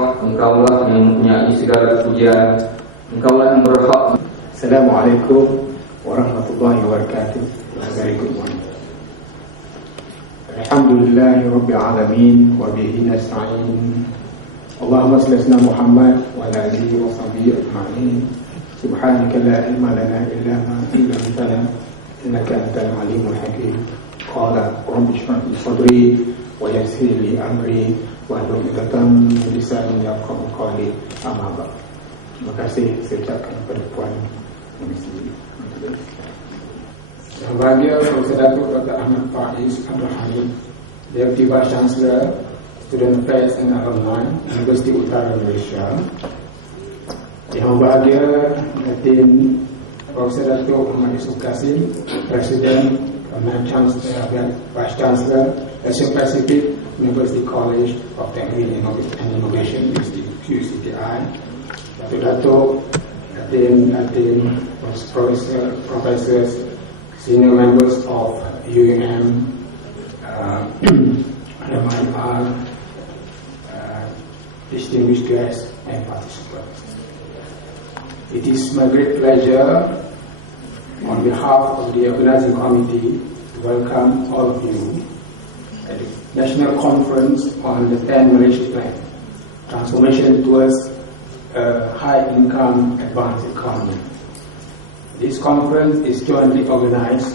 Allah, Engkaulah yang mempunyai segala pujian, Engkaulah yang berhak. Assalamualaikum warahmatullahi wabarakatuh. Very good morning. Alhamdulillahi Rabbil Alamin wa bihi nasta'in. Allahumma salli ala Muhammad wa ala alihi wa sahbihi ajma'in. Subhanaka la ilma lana illa ma 'allamtana innaka antal alimul hakim. Qala rabbi shrah li sadri wa yassir li amri wahlul 'uqdatam min lisani yafqahu qawli. Amma ba'd. Terima kasih saya ucapkan kepada Puan Komisi. Yang bahagia Profesor Datuk Dr. Ahmad Faiz Abdul Hamid, Deputy Vice Chancellor, Student Affairs and Alumni, Universiti Utara Malaysia. Yang bahagia Datin Profesor Datuk Muhammad Yusuf Kasim, Presiden, Vice Chancellor, Asia Pacific University College of Technology and Innovation, QCTI. Datuk, Professors, Senior Members of UUM, MIR, distinguished guests and participants. It is my great pleasure on behalf of the organizing committee to welcome all of you at the National Conference on the 10 Malaysia Plan, Transformation Towards a High-Income Advanced Economy. This conference is jointly organized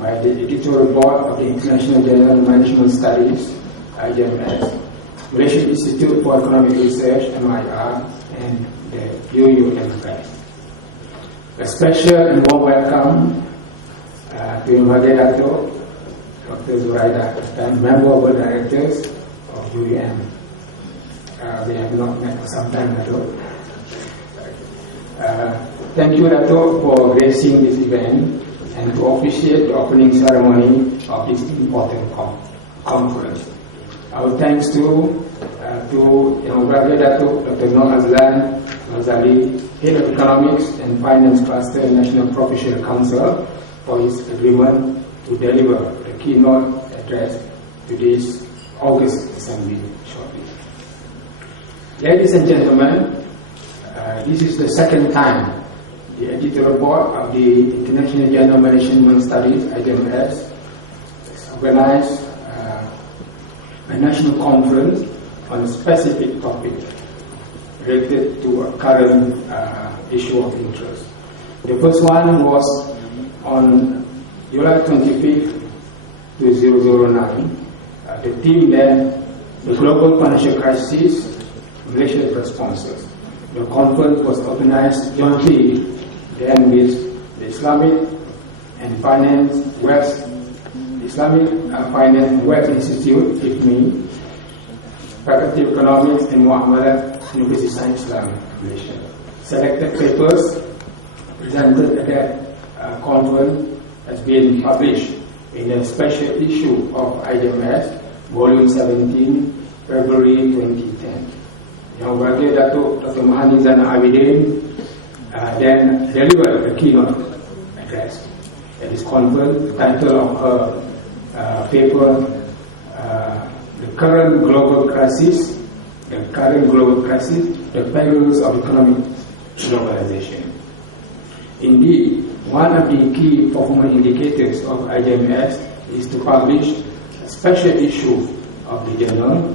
by the Editorial Board of the International General Management Studies, IGMS, Malaysian Institute for Economic Research, MIR, and the UUMFS. A special and warm welcome to Imhage Dato, Dr. Zuraida, Member of the Directors of UUM. We have not met for some time, Dato. Thank you, Dato, for gracing this event and to officiate the opening ceremony of this important conference. Our thanks to Yang Bahagia Dato Dr. Noor Azlan Mazali, Head of Economics and Finance Cluster National Professional Council, for his agreement to deliver the keynote address to this August Assembly shortly. Ladies and gentlemen, this is the second time the editorial board of the International General Management Studies, IGMS, has organized a national conference on a specific topic related to a current issue of interest. The first one was on July 25th, 2009. The theme then, the global financial crisis, Malaysia's responses. The conference was organized jointly then with the Islamic Finance and Wealth Institute, IFMI, Faculty of Economics and Muamalat, University of Science Islam, Malaysia. Selected papers presented at that conference has been published in a special issue of IGMS, Volume 17, February 2010. Yang Bahagia Datuk Dr. Mahani Zana Abidin then delivered a keynote address at this conference. The title of her paper, The Current Global Crisis, the Perils of Economic Globalization. Indeed, one of the key performance indicators of IGMS is to publish a special issue of the journal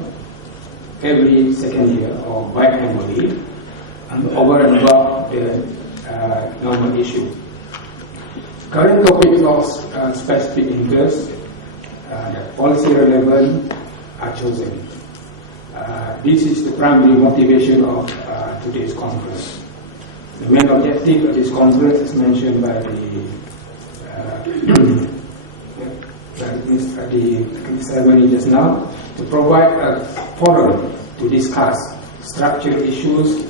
every second year or biannually, and over and above the normal issue. Current topics of specific interest that policy relevant are chosen. This is the primary motivation of today's conference. The main objective of this conference is mentioned by the ceremony just now, to provide a forum to discuss structural issues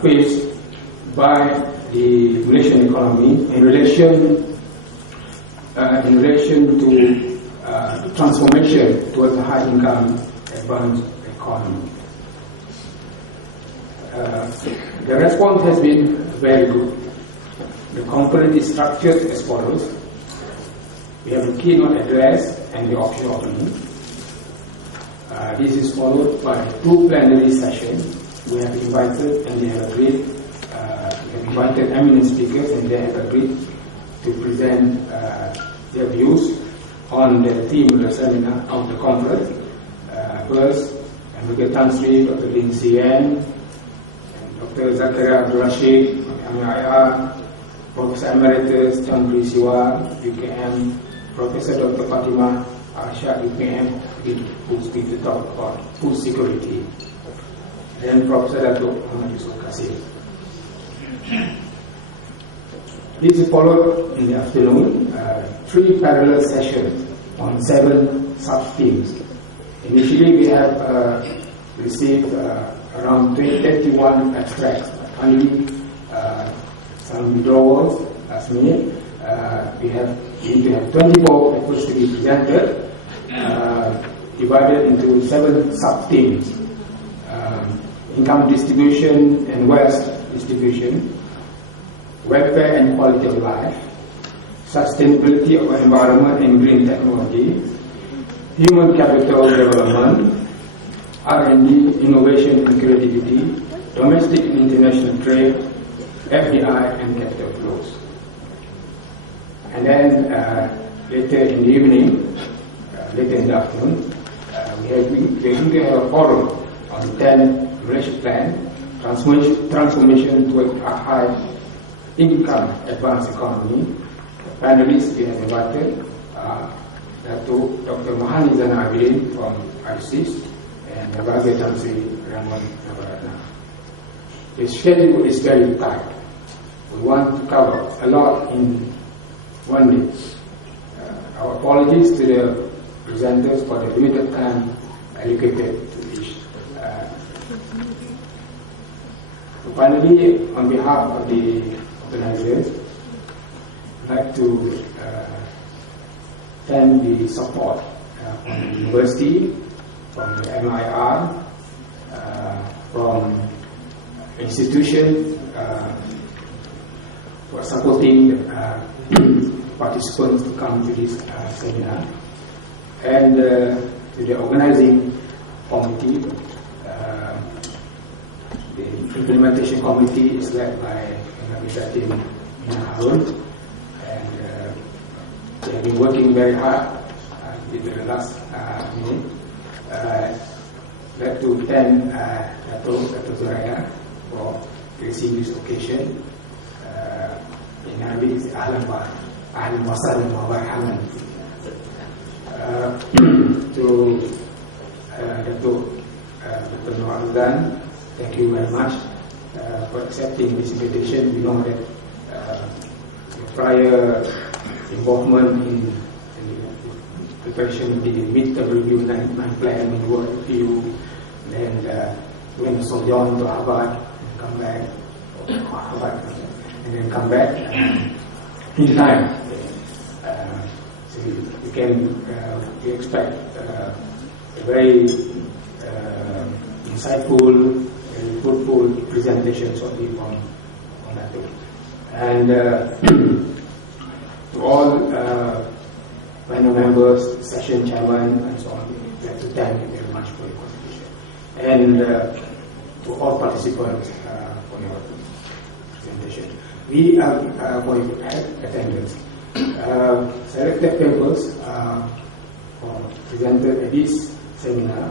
faced by the Malaysian economy in relation to transformation towards a high-income advanced economy. The response has been very good. The conference is structured as follows. We have the keynote address and the optional opening. This is followed by 2 plenary sessions. We have invited and they have agreed, invited eminent speakers and they have agreed to present their views on the theme of the seminar, of the conference. First, Dr. Tan Sri, Dr. Lin Sien, Dr. Zakaria Abdul Rashid, MIR, Professor Emeritus Chandri Siwa, UKM, Professor Dr. Fatima Arshad, UKM, who speak to talk about food security, and Professor Dato' Muhammad Yusuf Kassim. This is followed in the afternoon, 3 parallel sessions on 7 sub-themes. Initially, we have received around 31 abstracts. Finally, some withdrawals last minute. We need to have 24 papers to be presented, divided into 7 sub-themes: income distribution and wealth distribution, welfare and quality of life, sustainability of environment and green technology, human capital development, R&D, innovation and creativity, domestic and international trade, FDI and capital flows. And then later in the evening, later in the afternoon, we are going to have a forum on the 10 Malaysia plan, transformation to a high income advanced economy. The panelists we have invited Dr. Mahani Zana Abidin from ISIS and Nabaga Tamsi Ramon Nabaratna. The schedule is very tight. We want to cover a lot in one day. Our apologies to the presenters for the limited time allocated to each. Finally, on behalf of the organizers, I'd like to thank the support from the university, from the MIR, from institutions for supporting participants to come to this seminar, and to the organizing committee. The implementation committee is led by Mr. Harun, and they have been working very hard with the last minute. I'd like to thank Dr. Zoraya for gracing this occasion. In Arabic, it's Ahlan wa Sahlan wa Marhaban. To Dr. Noor Azlan, thank you very much for accepting this invitation. We know that your prior involvement in the preparation of the midterm review 9 plan, we worked with you, then went to sojourn to Harvard, and come back, and then come back in time. So we expect a very insightful, very fruitful presentation shortly on that topic. And to all panel members, session chairman, and so on, I'd like to thank you very much for your contribution. And to all participants for your presentation. We are for your attendance. Selected papers presented at this seminar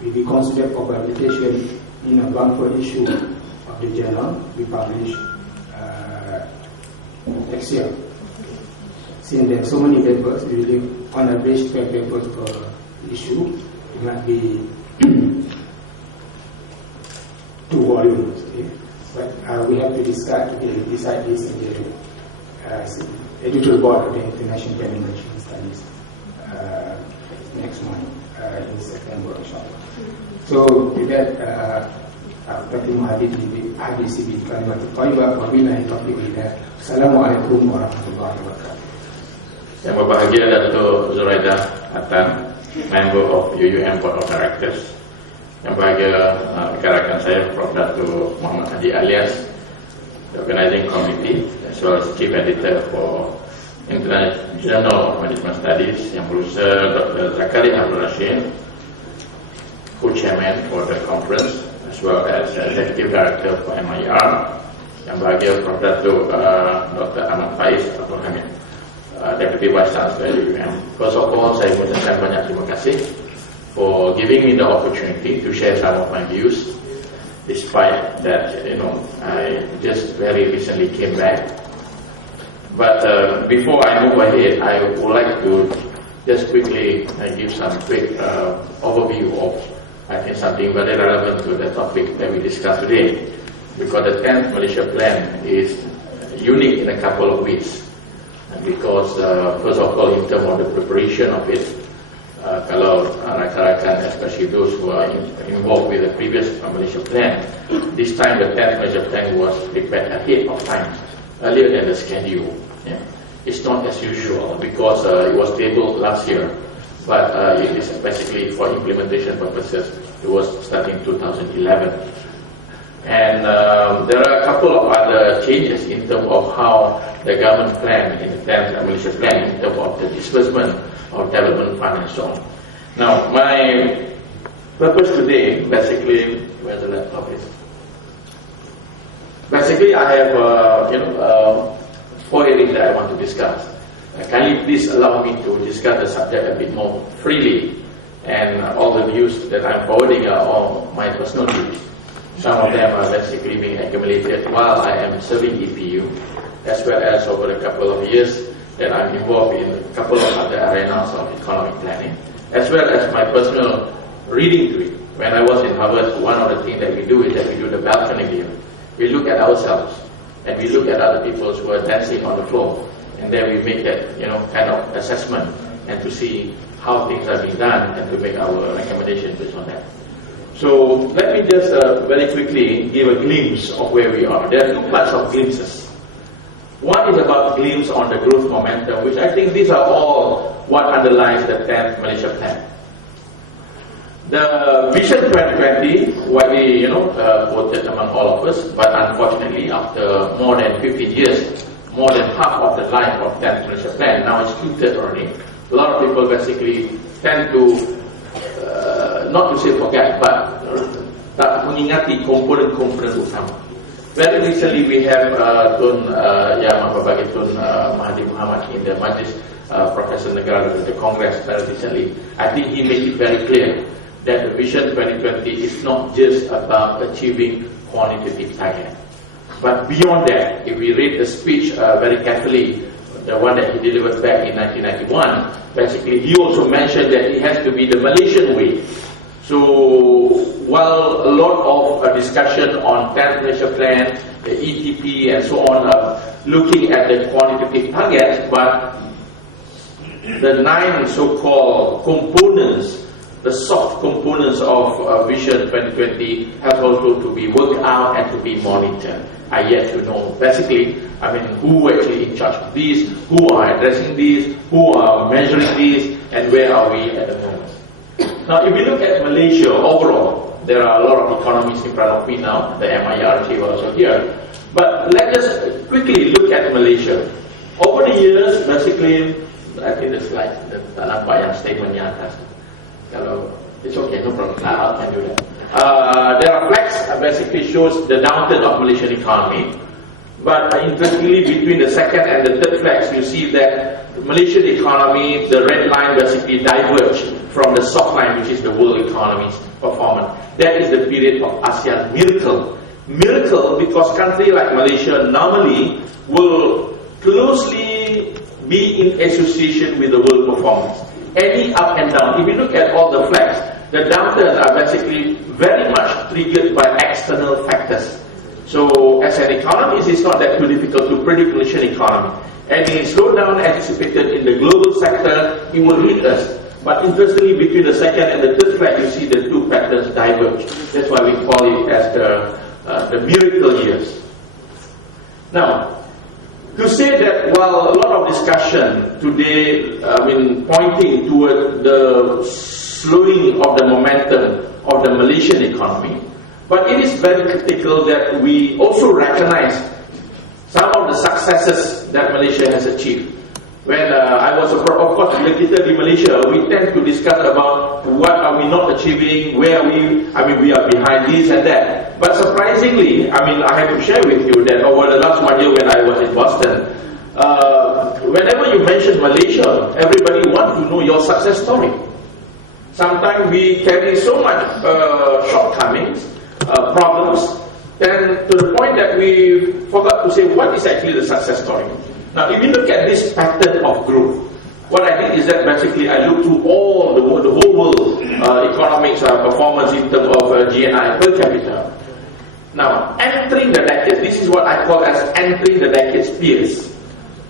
will be considered for publication in a bumper issue of the journal we publish next year. Since there are so many papers, usually on average 12 papers per issue, it might be 2 volumes. Okay? But we have to decide this in the editorial board of the International Penetration Studies next month in September, inshallah. So with that, hadisi bi kalimat thayyibah wa billahi taufiq hidayah. Assalamualaikum warahmatullahi wabarakatuh. Yang berbahagia Dato' Zuraida Atan, member of UUM Board of Directors. Yang berbahagia rekan-rekan saya, Prof. Dato' Muhammad Hadi alias the Organizing Committee, as well as Chief Editor for International Journal of Management Studies, Yang berusaha Dr. Zakaria Abdul Rashid, co-chairman for the conference, as well as executive director for MIR. Yang bahagia Prof. Datuk Dr. Ahmad Faiz Abdul Hamid, Deputy Vice Chancellor UUM. First of all, saya mengucapkan banyak terima kasih for giving me the opportunity to share some of my views, despite that, I just very recently came back. But before I move ahead, I would like to just quickly give some quick overview of, I think, something very relevant to the topic that we discussed today. Because the 10th Malaysia Plan is unique in a couple of ways. Because first of all, in terms of the preparation of it, kalau rakan-rakan, especially those who are involved with the previous Malaysia Plan, this time the 10th Malaysia Plan was prepared ahead of time, earlier than the schedule. Yeah. It's not as usual because it was tabled last year, but it is basically for implementation purposes. It was starting 2011. And there are a couple of other changes in terms of how the government plan in the 10th Malaysia Plan in terms of the disbursement of development fund and so on. Now, my purpose today, basically, where the laptop is. Basically, I have, 4 areas that I want to discuss. Can you please allow me to discuss the subject a bit more freely, and all the views that I'm forwarding are all my personal views. Some of them are basically being accumulated while I am serving EPU, as well as over a couple of years that I'm involved in a couple of other arenas of economic planning, as well as my personal reading to it. When I was in Harvard, one of the things that we do is that we do the balcony view. We look at ourselves, and we look at other people who are dancing on the floor, and then we make that kind of assessment, and to see how things are being done, and to make our recommendation based on that. So let me just very quickly give a glimpse of where we are. There are 2 parts of glimpses. One is about glimpse on the growth momentum, which I think these are all what underlies the 10th Malaysia Plan. The Vision 2020, widely quoted among all of us, but unfortunately after more than 15 years, more than half of the life of 10th Malaysia Plan, now it's 2/3 already. A lot of people basically tend to not to say forget, but tak mengingati komponen-komponen utama. Very recently we have Tun Yang Mababagi Tun Mahathir Mohamad in the Majlis Profesor Negara of the Congress very recently. I think he made it very clear that the Vision 2020 is not just about achieving quantitative target, but beyond that. If we read the speech very carefully, the one that he delivered back in 1991, basically he also mentioned that it has to be the Malaysian way. So while a lot of discussion on 10th Malaysia Plan, the ETP and so on are looking at the quantitative targets, but the 9 so-called components, the soft components of Vision 2020 have also to be worked out and to be monitored. I yet to know basically, who actually in charge of these, who are addressing these, who are measuring these, and where are we at the moment. Now, if we look at Malaysia overall, there are a lot of economies in front of me now. The MIR chief also here. But let's just quickly look at Malaysia. Over the years, basically, I think the slide, tak nampak yang statementnya atas. Kalau it's okay, no problem. I can do that. There are flags basically shows the downturn of Malaysian economy. But interestingly, between the second and the third flags, you see that the Malaysian economy, the red line basically diverged from the soft line, which is the world economy's performance. That is the period of ASEAN miracle. Miracle because countries like Malaysia normally will closely be in association with the world performance. Any up and down, if you look at all the flags, the downturns are basically very much triggered by external factors. So as an economist, it's not that too difficult to predict Malaysian economy. Any slowdown anticipated in the global sector, it will hit us. But interestingly, between the second and the third flag, you see the 2 patterns diverge. That's why we call it as the miracle years. Now, to say that while a lot of discussion today, pointing toward the slowing of the momentum of the Malaysian economy, but it is very critical that we also recognize some of the successes that Malaysia has achieved. When I was, of course, bila kita di Malaysia, we tend to discuss about what are we not achieving, where we are behind this and that. But surprisingly, I have to share with you that over the last 1 year when I was in Boston, whenever you mention Malaysia, everybody wants to know your success story. Sometimes we carry so much shortcomings, problems, then to the point that we forgot to say what is actually the success story. Now, if you look at this pattern of growth, what I did is that basically I looked through all the whole world economics performance in terms of GNI per capita. Now, entering the decade, this is what I call as entering the decade peers.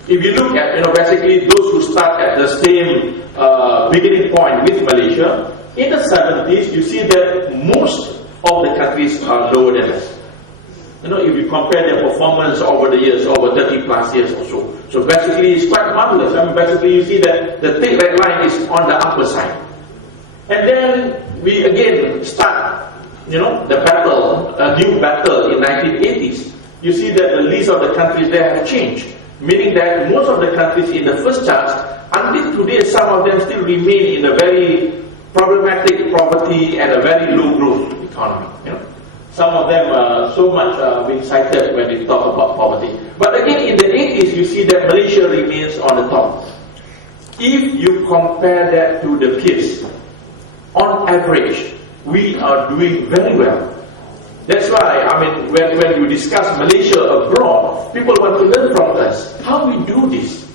If you look at, basically those who start at the same beginning point with Malaysia, in the 70s, you see that most of the countries are lower than us. If you compare their performance over the years, over 30 plus years or so. So basically it's quite marvelous. Basically you see that the thick red line is on the upper side. And then we again start, the battle, a new battle in 1980s. You see that the list of the countries there have changed. Meaning that most of the countries in the first chart, until today some of them still remain in a very problematic poverty and a very low growth economy. Some of them are so much being cited when they talk about poverty. But again, in the 80s, you see that Malaysia remains on the top. If you compare that to the peers, on average, we are doing very well. That's why, when you discuss Malaysia abroad, people want to learn from us how we do this.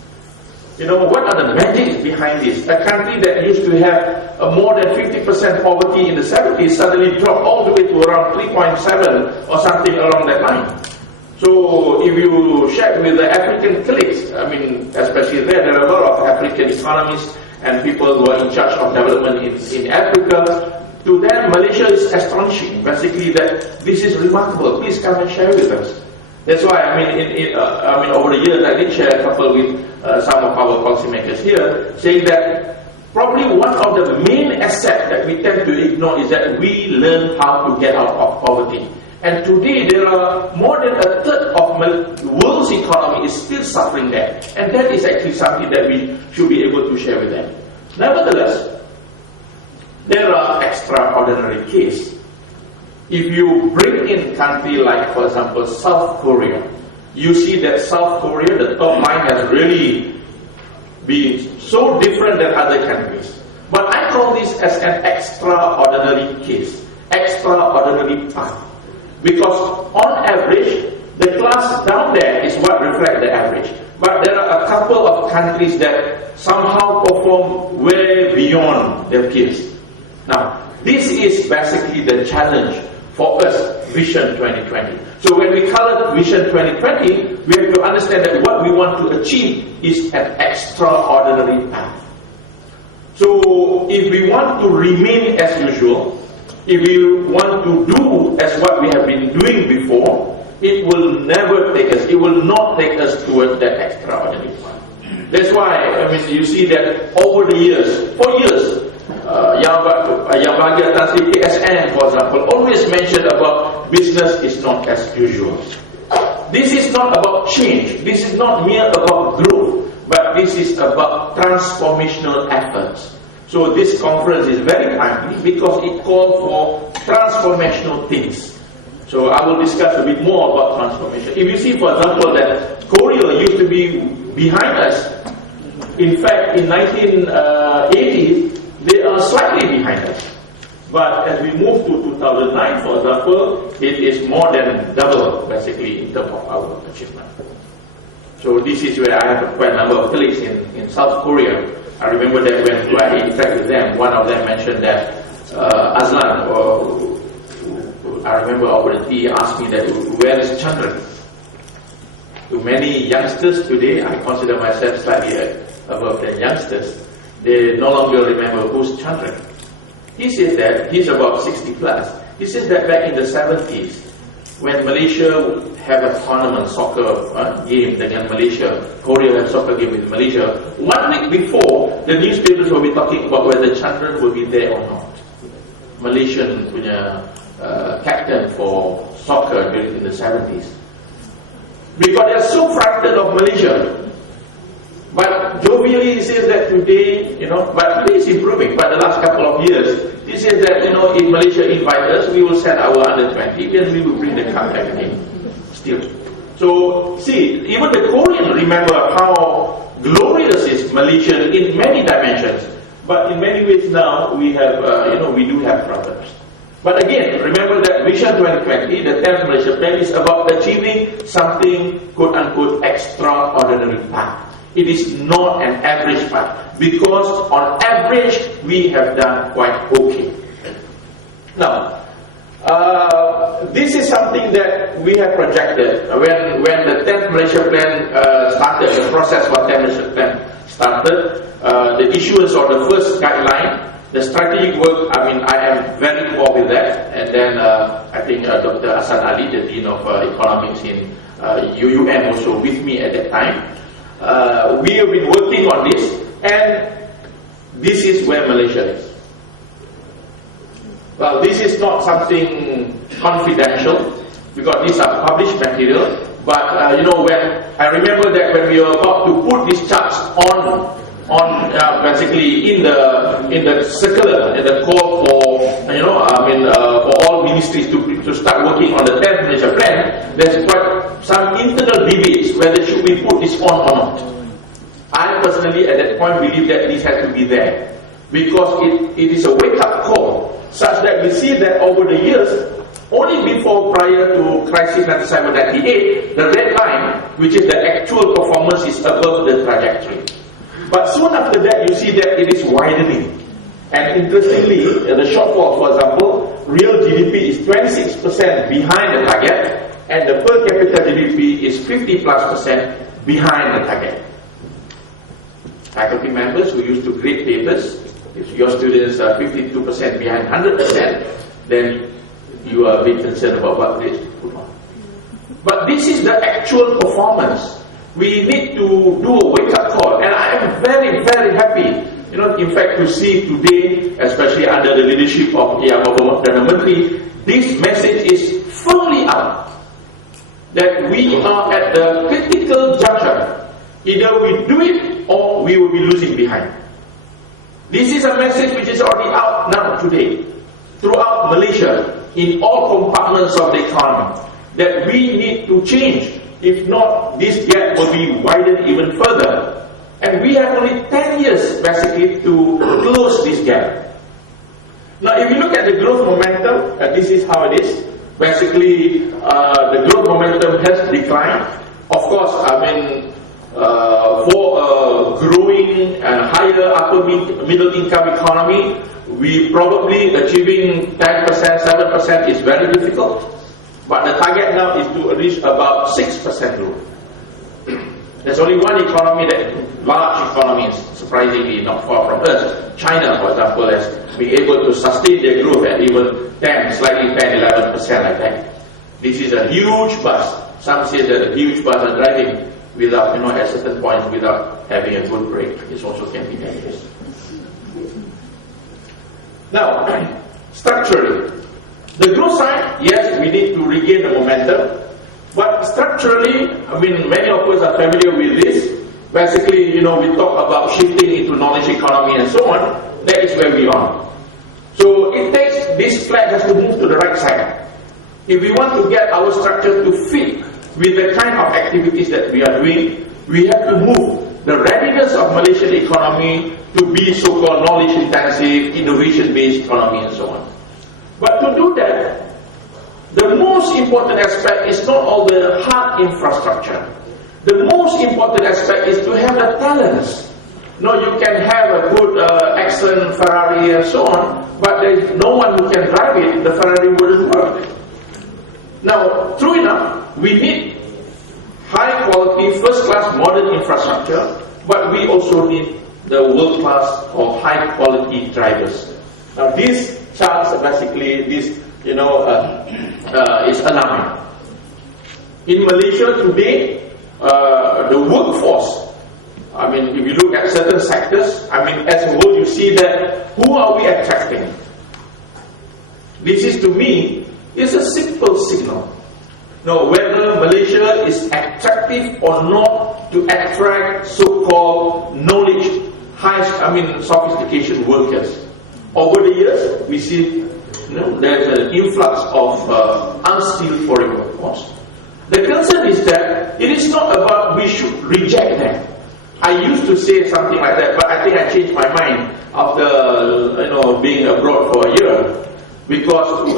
What are the magic behind this? A country that used to have more than 50% poverty in the 70s suddenly dropped all the way to around 3.7 or something along that line. So if you share with the African colleagues, especially there are a lot of African economists and people who are in charge of development in Africa. To them, Malaysia is astonishing. Basically, that this is remarkable. Please come and share with us. That's why, over the years, I did share a couple with some of our policymakers here, saying that probably one of the main assets that we tend to ignore is that we learn how to get out of poverty. And today, there are more than a third of the world's economy is still suffering that. And that is actually something that we should be able to share with them. Nevertheless, there are extraordinary cases. If you bring in country like, for example, South Korea, you see that South Korea, the top line has really been so different than other countries. But I call this as an extraordinary case, extraordinary path. Because on average, the class down there is what reflects the average. But there are a couple of countries that somehow perform way beyond their peers. Now, this is basically the challenge for us, Vision 2020. So when we call it Vision 2020, we have to understand that what we want to achieve is an extraordinary path. So if we want to remain as usual, if we want to do as what we have been doing before, it will never take us, it will not take us towards that extraordinary path. That's why, you see that over the years, for years, yang bahagian Tan Sri KSN, for example, always mentioned about business is not as usual. This is not about change. This is not mere about growth, but this is about transformational efforts. So this conference is very timely because it calls for transformational things. So I will discuss a bit more about transformation. If you see, for example, that Korea used to be behind us. In fact, in 1980s, they are slightly behind us. But as we move to 2009, for example, it is more than double, basically, in terms of our achievement. So this is where I have quite a number of colleagues in South Korea. I remember that when I interacted with them, one of them mentioned that Azlan, I remember over the tea, asked me that, where is Chandran? To many youngsters today, I consider myself slightly above the youngsters. They no longer remember who's Chandran. He says that he's about 60 plus. He says that back in the 70s, when Malaysia have a tournament soccer game dengan Malaysia, Korea have soccer game with Malaysia, 1 week before, the newspapers will be talking about whether Chandran will be there or not. Malaysian punya captain for soccer during the 70s. Because they are so frightened of Malaysia. But jovially he says that today, but today is improving. But the last couple of years, he says that, if Malaysia invite us, we will send our under-20, then we will bring the cup back again. Still. So, see, even the Korean remember how glorious is Malaysia in many dimensions. But in many ways now, we have, we do have problems. But again, remember that Vision 2020, the 10th Malaysia Plan, is about achieving something, quote-unquote, extraordinary path. It is not an average path, because on average, we have done quite okay. Now, this is something that we have projected when the 10th Malaysia Plan started, the process for 10th Malaysia Plan started, the issuance of the first guideline, the strategic work, I am very involved with that. And then I think Dr. Hasan Ali, the Dean of Economics in UUM, also with me at that time. We have been working on this, and this is where Malaysia is. Well, this is not something confidential, because these are published material. But when I remember that when we were about to put these charts on basically in the circular, in the call for for all ministries to start working on the 10th Malaysia Plan, there's quite some internal debates whether should we put this on or not. I personally at that point believe that this has to be there, because it is a wake-up call, such that we see that over the years, only prior to crisis 97-98, the red line, which is the actual performance, is above the trajectory. But soon after that, you see that it is widening. And interestingly, the shortfall, for example, real GDP is 26% behind the target, and the per capita GDP is 50+% behind the target. Faculty members who used to grade papers, if your students are 52% behind 100%, then you are a bit concerned about what they put on. But this is the actual performance. We need to do a wake-up call, and I am very, very happy, in fact, to see today, especially under the leadership of Yang Perdana Menteri, this message is firmly out, that we are at the critical juncture. Either we do it, or we will be losing behind. This is a message which is already out now today, throughout Malaysia, in all compartments of the economy, that we need to change. If not, this gap will be widened even further. And we have only 10 years, basically, to close this gap. Now, if you look at the growth momentum, this is how it is. Basically, the growth momentum has declined. Of course, for a growing and higher upper middle income economy, we probably achieving 10%, 7% is very difficult. But the target now is to reach about 6% growth. There's only one economy, large economy, surprisingly not far from us. China, for example, has been able to sustain their growth at even 10, 11% like that. This is a huge bust. Some say that a huge bus are driving without, at certain points without having a good break. This also can be dangerous. Now, structurally, the growth side, yes, we need to regain the momentum. But structurally, many of us are familiar with this. Basically, we talk about shifting into knowledge economy and so on. That is where we are. So it takes, this flag has to move to the right side. If we want to get our structure to fit with the kind of activities that we are doing, we have to move the readiness of Malaysian economy to be so-called knowledge-intensive, innovation-based economy and so on. But to do that, the most important aspect is not all the hard infrastructure. The most important aspect is to have the talents. You can have a good, excellent Ferrari and so on, but there is no one who can drive it. The Ferrari wouldn't work. Now, true enough, we need high-quality, first-class modern infrastructure, but we also need the world-class or high-quality drivers. Now, these charts are basically this, is alarming. In Malaysia today, the workforce, if you look at certain sectors, as a whole, you see that who are we attracting? This is, to me, is a simple signal. Now, whether Malaysia is attractive or not to attract so-called knowledge, sophistication workers. Over the years, we see there's an influx of unskilled foreign workforce. The concern is that it is not about we should reject them. I used to say something like that, but I think I changed my mind after being abroad for a year. Because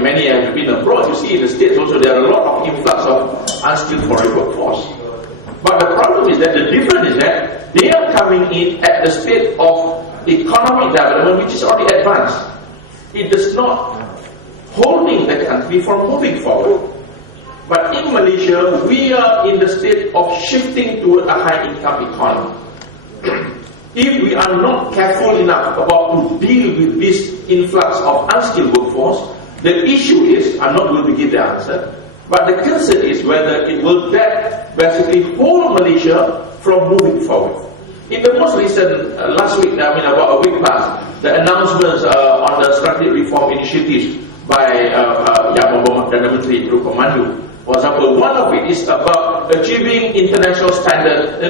many have been abroad. You see in the States also there are a lot of influx of unskilled foreign workforce. But the problem is that the difference is that they are coming in at the state of economic development which is already advanced. It does not holding the country from moving forward. But in Malaysia, we are in the state of shifting toward a high income economy. If we are not careful enough about to deal with this influx of unskilled workforce, the issue is, I'm not going to give the answer, but the concern is whether it will basically hold Malaysia from moving forward. In the most recent, last week, about a week past, the announcements on the strategic reform initiatives by Yang Perdana Menteri Tun Pemandu. For example, one of it is about achieving international standard.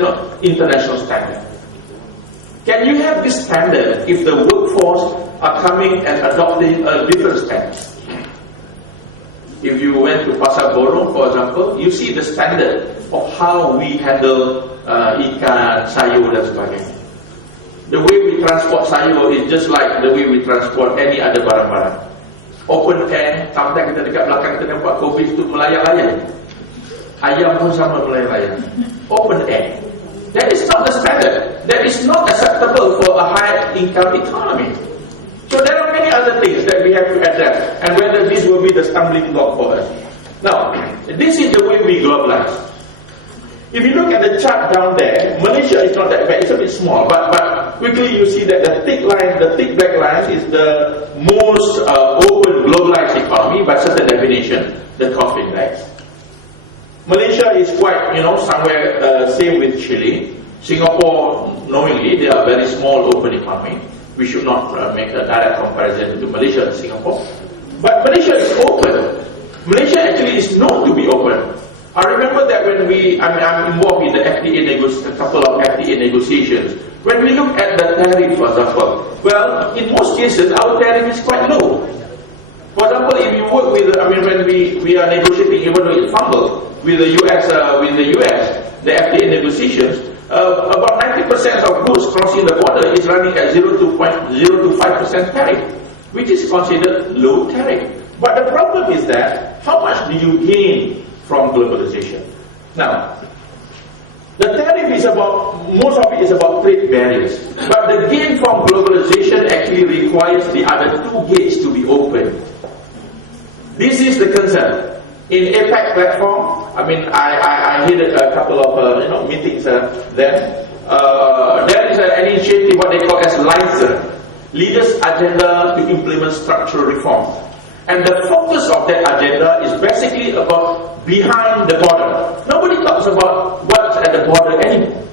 Can you have this standard if the workforce are coming and adopting a different standard? If you went to Pasar Borong, for example, you see the standard of how we handle ikan, sayur dan sebagainya. The way we transport sayur is just like the way we transport any other barang-barang. Open air, sampai kita dekat belakang kita nampak kopi itu melayang-layang. Ayam pun sama melayang-layang. Open air. That is not the standard. That is not acceptable for a high-income economy. So there are many other things that we have to address, and whether this will be the stumbling block for us. Now, this is the way we globalize. If you look at the chart down there, Malaysia is not that bad. It's a bit small, but quickly you see that the thick black line is the most open globalized economy by certain definition, the cost index. Malaysia is quite, somewhere same with Chile. Singapore, knowingly, they are very small open economy. We should not make a direct comparison to Malaysia and Singapore. But Malaysia is open. Malaysia actually is known to be open. I remember that when I'm involved in the a couple of FTA negotiations. When we look at the tariff, for example, well, in most cases, our tariff is quite low. For example, if you work with, when we are negotiating, even though it's fumbled, with the US, the FTA negotiations, about 90% of goods crossing the border is running at 0 to 5% tariff, which is considered low tariff. But the problem is that, how much do you gain from globalization? Now, the tariff is most of it is about trade barriers. But the gain from globalization actually requires the other two gates to be open. This is the concern. In APEC platform, I headed a couple of meetings there. There is an initiative, what they call as LICER, Leaders' Agenda to Implement Structural Reform. And the focus of that agenda is basically about behind the border. Nobody talks about what's at the border anymore.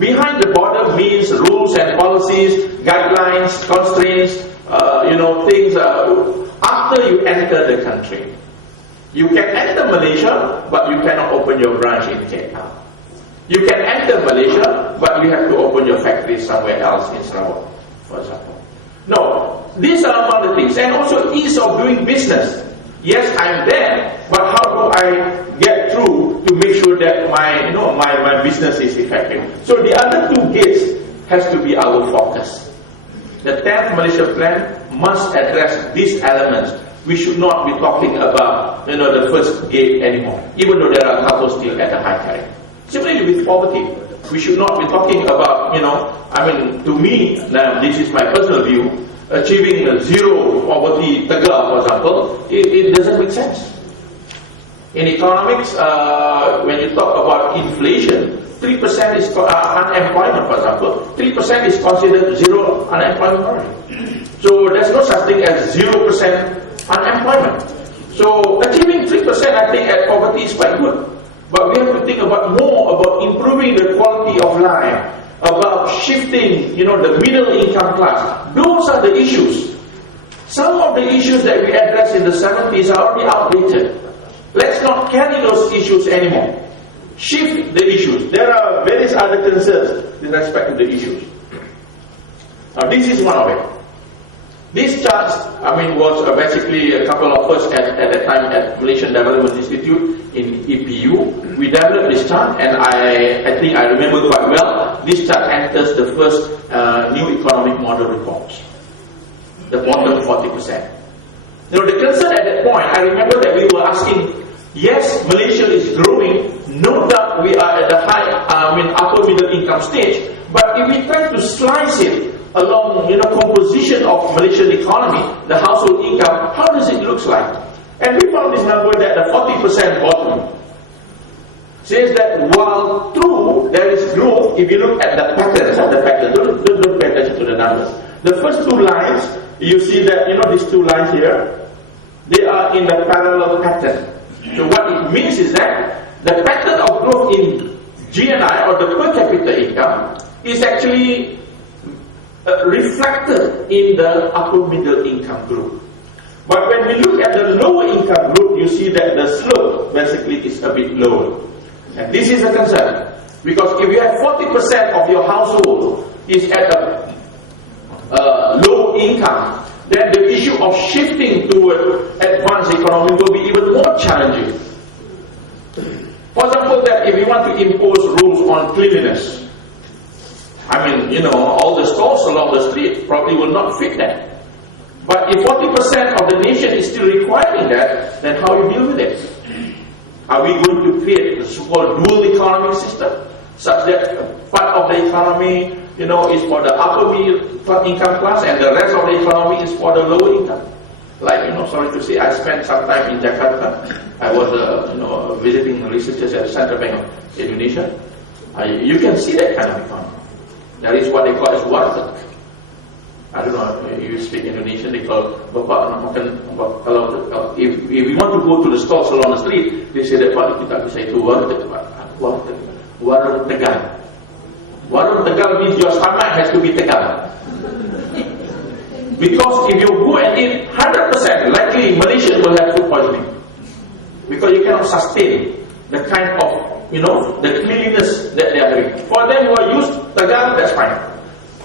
Behind the border means rules and policies, guidelines, constraints, things after you enter the country. You can enter Malaysia, but you cannot open your branch in Vietnam. You can enter Malaysia, but you have to open your factory somewhere else in Sarawak, for example. No, these are among the things. And also ease of doing business. Yes, I'm there, but how do I get through to make sure that my business is effective? So the other two gates has to be our focus. The 10th Malaysia Plan must address these elements. We should not be talking about the first gate anymore, even though there are couples still at the high tariff. Similarly with poverty, we should not be talking about, to me, now this is my personal view, achieving zero poverty tegar, for example, it doesn't make sense. In economics, when you talk about inflation, 3% is unemployment, for example, 3% is considered zero unemployment already. So there's no such thing as 0% unemployment. So achieving 3% I think at poverty is quite good. But we have to think about more about improving the quality of life, about shifting, the middle income class. Those are the issues. Some of the issues that we addressed in the 70s are already outdated. Let's not carry those issues anymore. Shift the issues. There are various other concerns with respect to the issues. Now this is one of it. This chart, was basically a couple of us at the time at Malaysian Development Institute in EPU. We developed this chart, and I think I remember quite well. This chart enters the first new economic model reforms, the bottom 40%. The concern at that point, I remember that we were asking, yes, Malaysia is growing, no doubt we are at the upper middle income stage, but if we try to slice it along, composition of Malaysian economy, the household income, how does it look like? And we found this number that the 40% bottom says that while true there is growth, if you look at the patterns, don't pay attention to the numbers. The first two lines, you see that, these two lines here, they are in the parallel pattern. So what it means is that the pattern of growth in GNI, or the per capita income, is actually reflected in the upper middle income group. But when we look at the lower income group, you see that the slope basically is a bit lower. And this is a concern, because if you have 40% of your household is at a low income, then the issue of shifting toward advanced economy will be even more challenging. For example, that if you want to impose rules on cleanliness, all the stores along the street probably will not fit that. But if 40% of the nation is still requiring that, then how you deal with it? Are we going to create a so-called dual economic system, such that part of the economy, is for the upper middle income class, and the rest of the economy is for the lower income? Like, sorry to say, I spent some time in Jakarta. I was, visiting researchers at the Central Bank of Indonesia. You can see that kind of economy. That is what they call as warteg. I don't know if you speak Indonesian, they call bapak nak makan. If we want to go to the stalls along the street, they say that Pak, kita bisa itu warteg, warteg, warung Tegal. Warung Tegal means your stomach has to be Tegal. Because if you go and eat 100%, likely Malaysian will have food poisoning. Because you cannot sustain the kind of, the cleanliness that they are having. For them who are used Tegal, that's fine.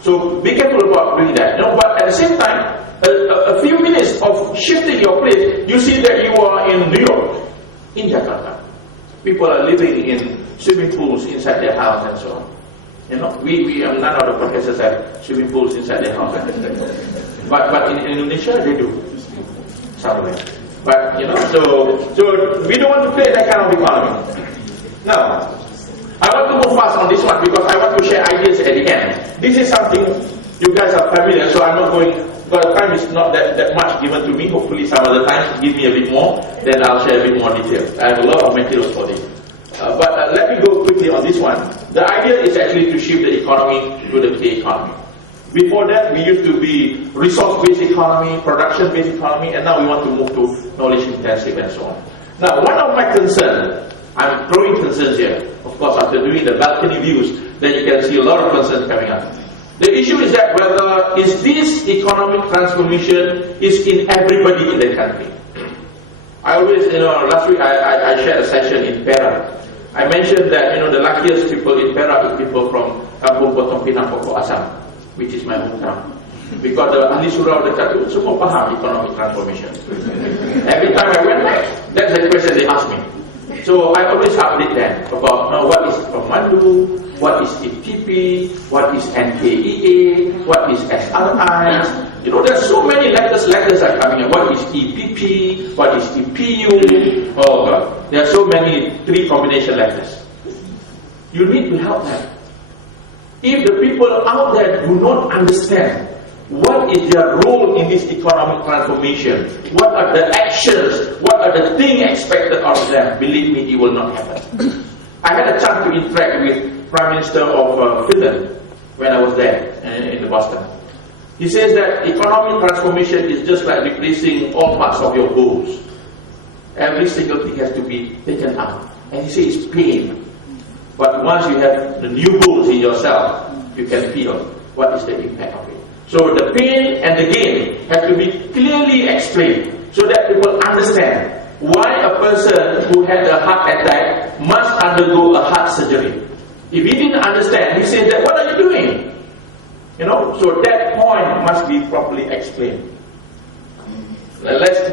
So be careful about doing that. But at the same time, a few minutes of shifting your place, you see that you are in New York, in Jakarta. People are living in swimming pools inside their house and so on. We none of the podcasters have swimming pools inside their house. But in Indonesia, they do. Somewhere. But, so we don't want to play that kind of economy. Now, I want to move fast on this one because I want to share ideas at the end. This is something you guys are familiar, so I'm not going, because time is not that much given to me. Hopefully some other times give me a bit more, then I'll share a bit more details. I have a lot of materials for this. But let me go quickly on this one. The idea is actually to shift the economy to the K economy. Before that, we used to be resource-based economy, production-based economy, and now we want to move to knowledge-intensive and so on. Now, one of my concerns, I'm throwing concerns here. Of course, after doing the balcony views, then you can see a lot of concerns coming up. The issue is that whether is this economic transformation is in everybody in the country. I always, last week I shared a session in Perak. I mentioned that, the luckiest people in Perak are people from Kampung Potong Pinang Pokok Asam, which is my hometown. Because the ahli surau dekat itu semua faham economic transformation. Every time I went back, that's the question they ask me. So I always update them about what is Pemandu, what is EPP, what is NKEA, what is SRI. There's so many letters are coming in. What is EPP, what is EPU? Oh God, there are so many 3 combination letters. You need to help them. If the people out there do not understand what is their role in this economic transformation, what are the actions, what are the things expected of them, believe me, it will not happen. I had a chance to interact with Prime Minister of Finland when I was there in Boston. He says that economic transformation is just like replacing all parts of your bones. Every single thing has to be taken out. And he says it's pain. But once you have the new bones in yourself, you can feel what is the impact of it. So the pain and the gain have to be clearly explained so that people understand why a person who had a heart attack must undergo a heart surgery. If he didn't understand, he said that, what are you doing? So that point must be properly explained. Let's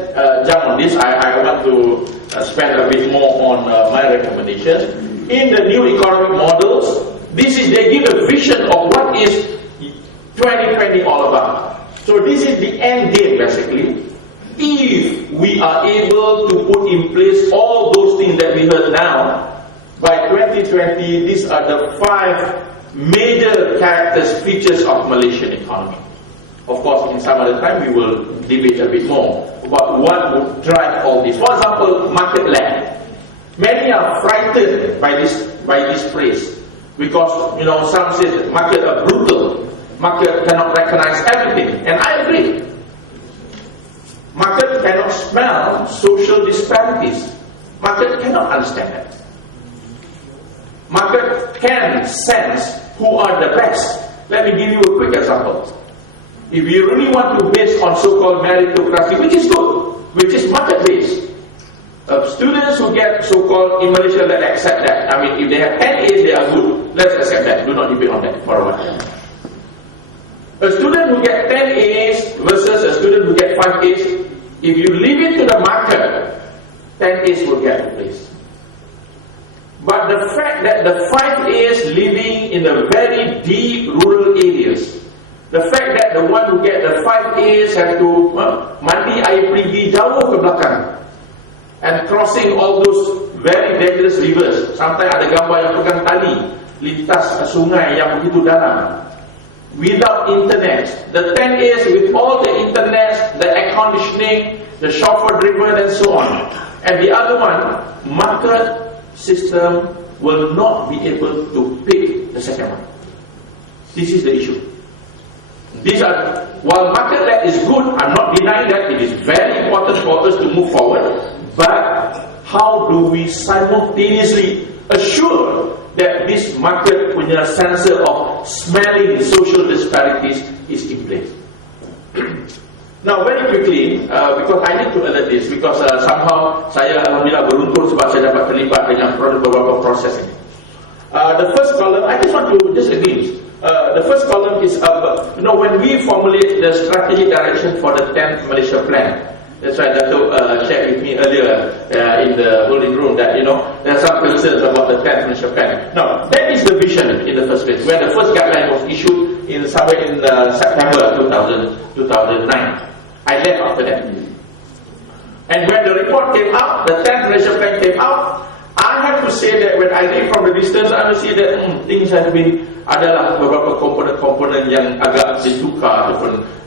jump on this. I want to spend a bit more on my recommendations. In the new economic models, they give a vision of what is 2020 all about. So this is the end game basically. If we are able to put in place all those things that we heard now, by 2020, these are the 5 major characters, features of Malaysian economy. Of course, in some other time, we will debate a bit more about what would drive all this. For example, market-led. Many are frightened by this phrase because, some say that market are brutal. Market cannot recognize everything. And I agree. Market cannot smell social disparities. Market cannot understand that. Market can sense who are the best. Let me give you a quick example. If you really want to base on so-called meritocracy, which is good, which is market-based, students who get so-called, in Malaysia, let's accept that. I mean, if they have 10 A's, they are good. Let's accept that. Do not debate on that for a while. A student who gets 10 A's versus a student who gets 5 A's, if you leave it to the market, 10 A's will get replaced. But the fact that the 5 A's living in the very deep rural areas, the fact that the one who get the 5 A's have to mandi air pergi jauh ke belakang and crossing all those very dangerous rivers. Sometimes ada gambar yang pegang tali lintas sungai yang begitu dalam. Without internet, the 10 A's with all the internet, the air conditioning, the chauffeur driven and so on. And the other one, market system will not be able to pick the second one. This is the issue. While market-led is good, I'm not denying that it is very important for us to move forward, but how do we simultaneously assure that this market punya sensor of smelling social disparities is in place? Now very quickly, because I need to alert this, because somehow saya alhamdulillah beruntung sebab saya dapat terlibat dengan beberapa proses ini. The first column, I just want to disagree. The first column is when we formulate the strategic direction for the 10th Malaysia Plan. That's why Dato' shared with me earlier in the holding room that there are some concerns about the 10th Malaysia Plan. Now that is the vision in the first place, where the first guideline was issued somewhere in September 2009. I left after that. And when the report came out, the 10th Malaysia Plan came out, I have to say that when I read from the distance, I will see that things have been, adalah beberapa komponen-komponen yang agak ditukar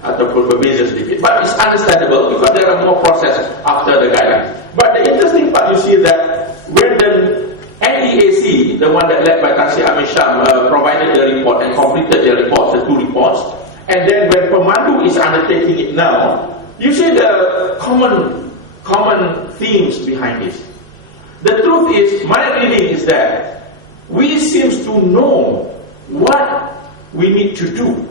ataupun berbeza sedikit. But it's understandable because there are more process after the guideline. But the interesting part you see that when the NEAC, the one that led by Tan Sri Amir Shah, provided the report and completed the reports, the 2 reports, and then when Pemandu is undertaking it now, you see the common themes behind this. The truth is, my reading is that we seem to know what we need to do.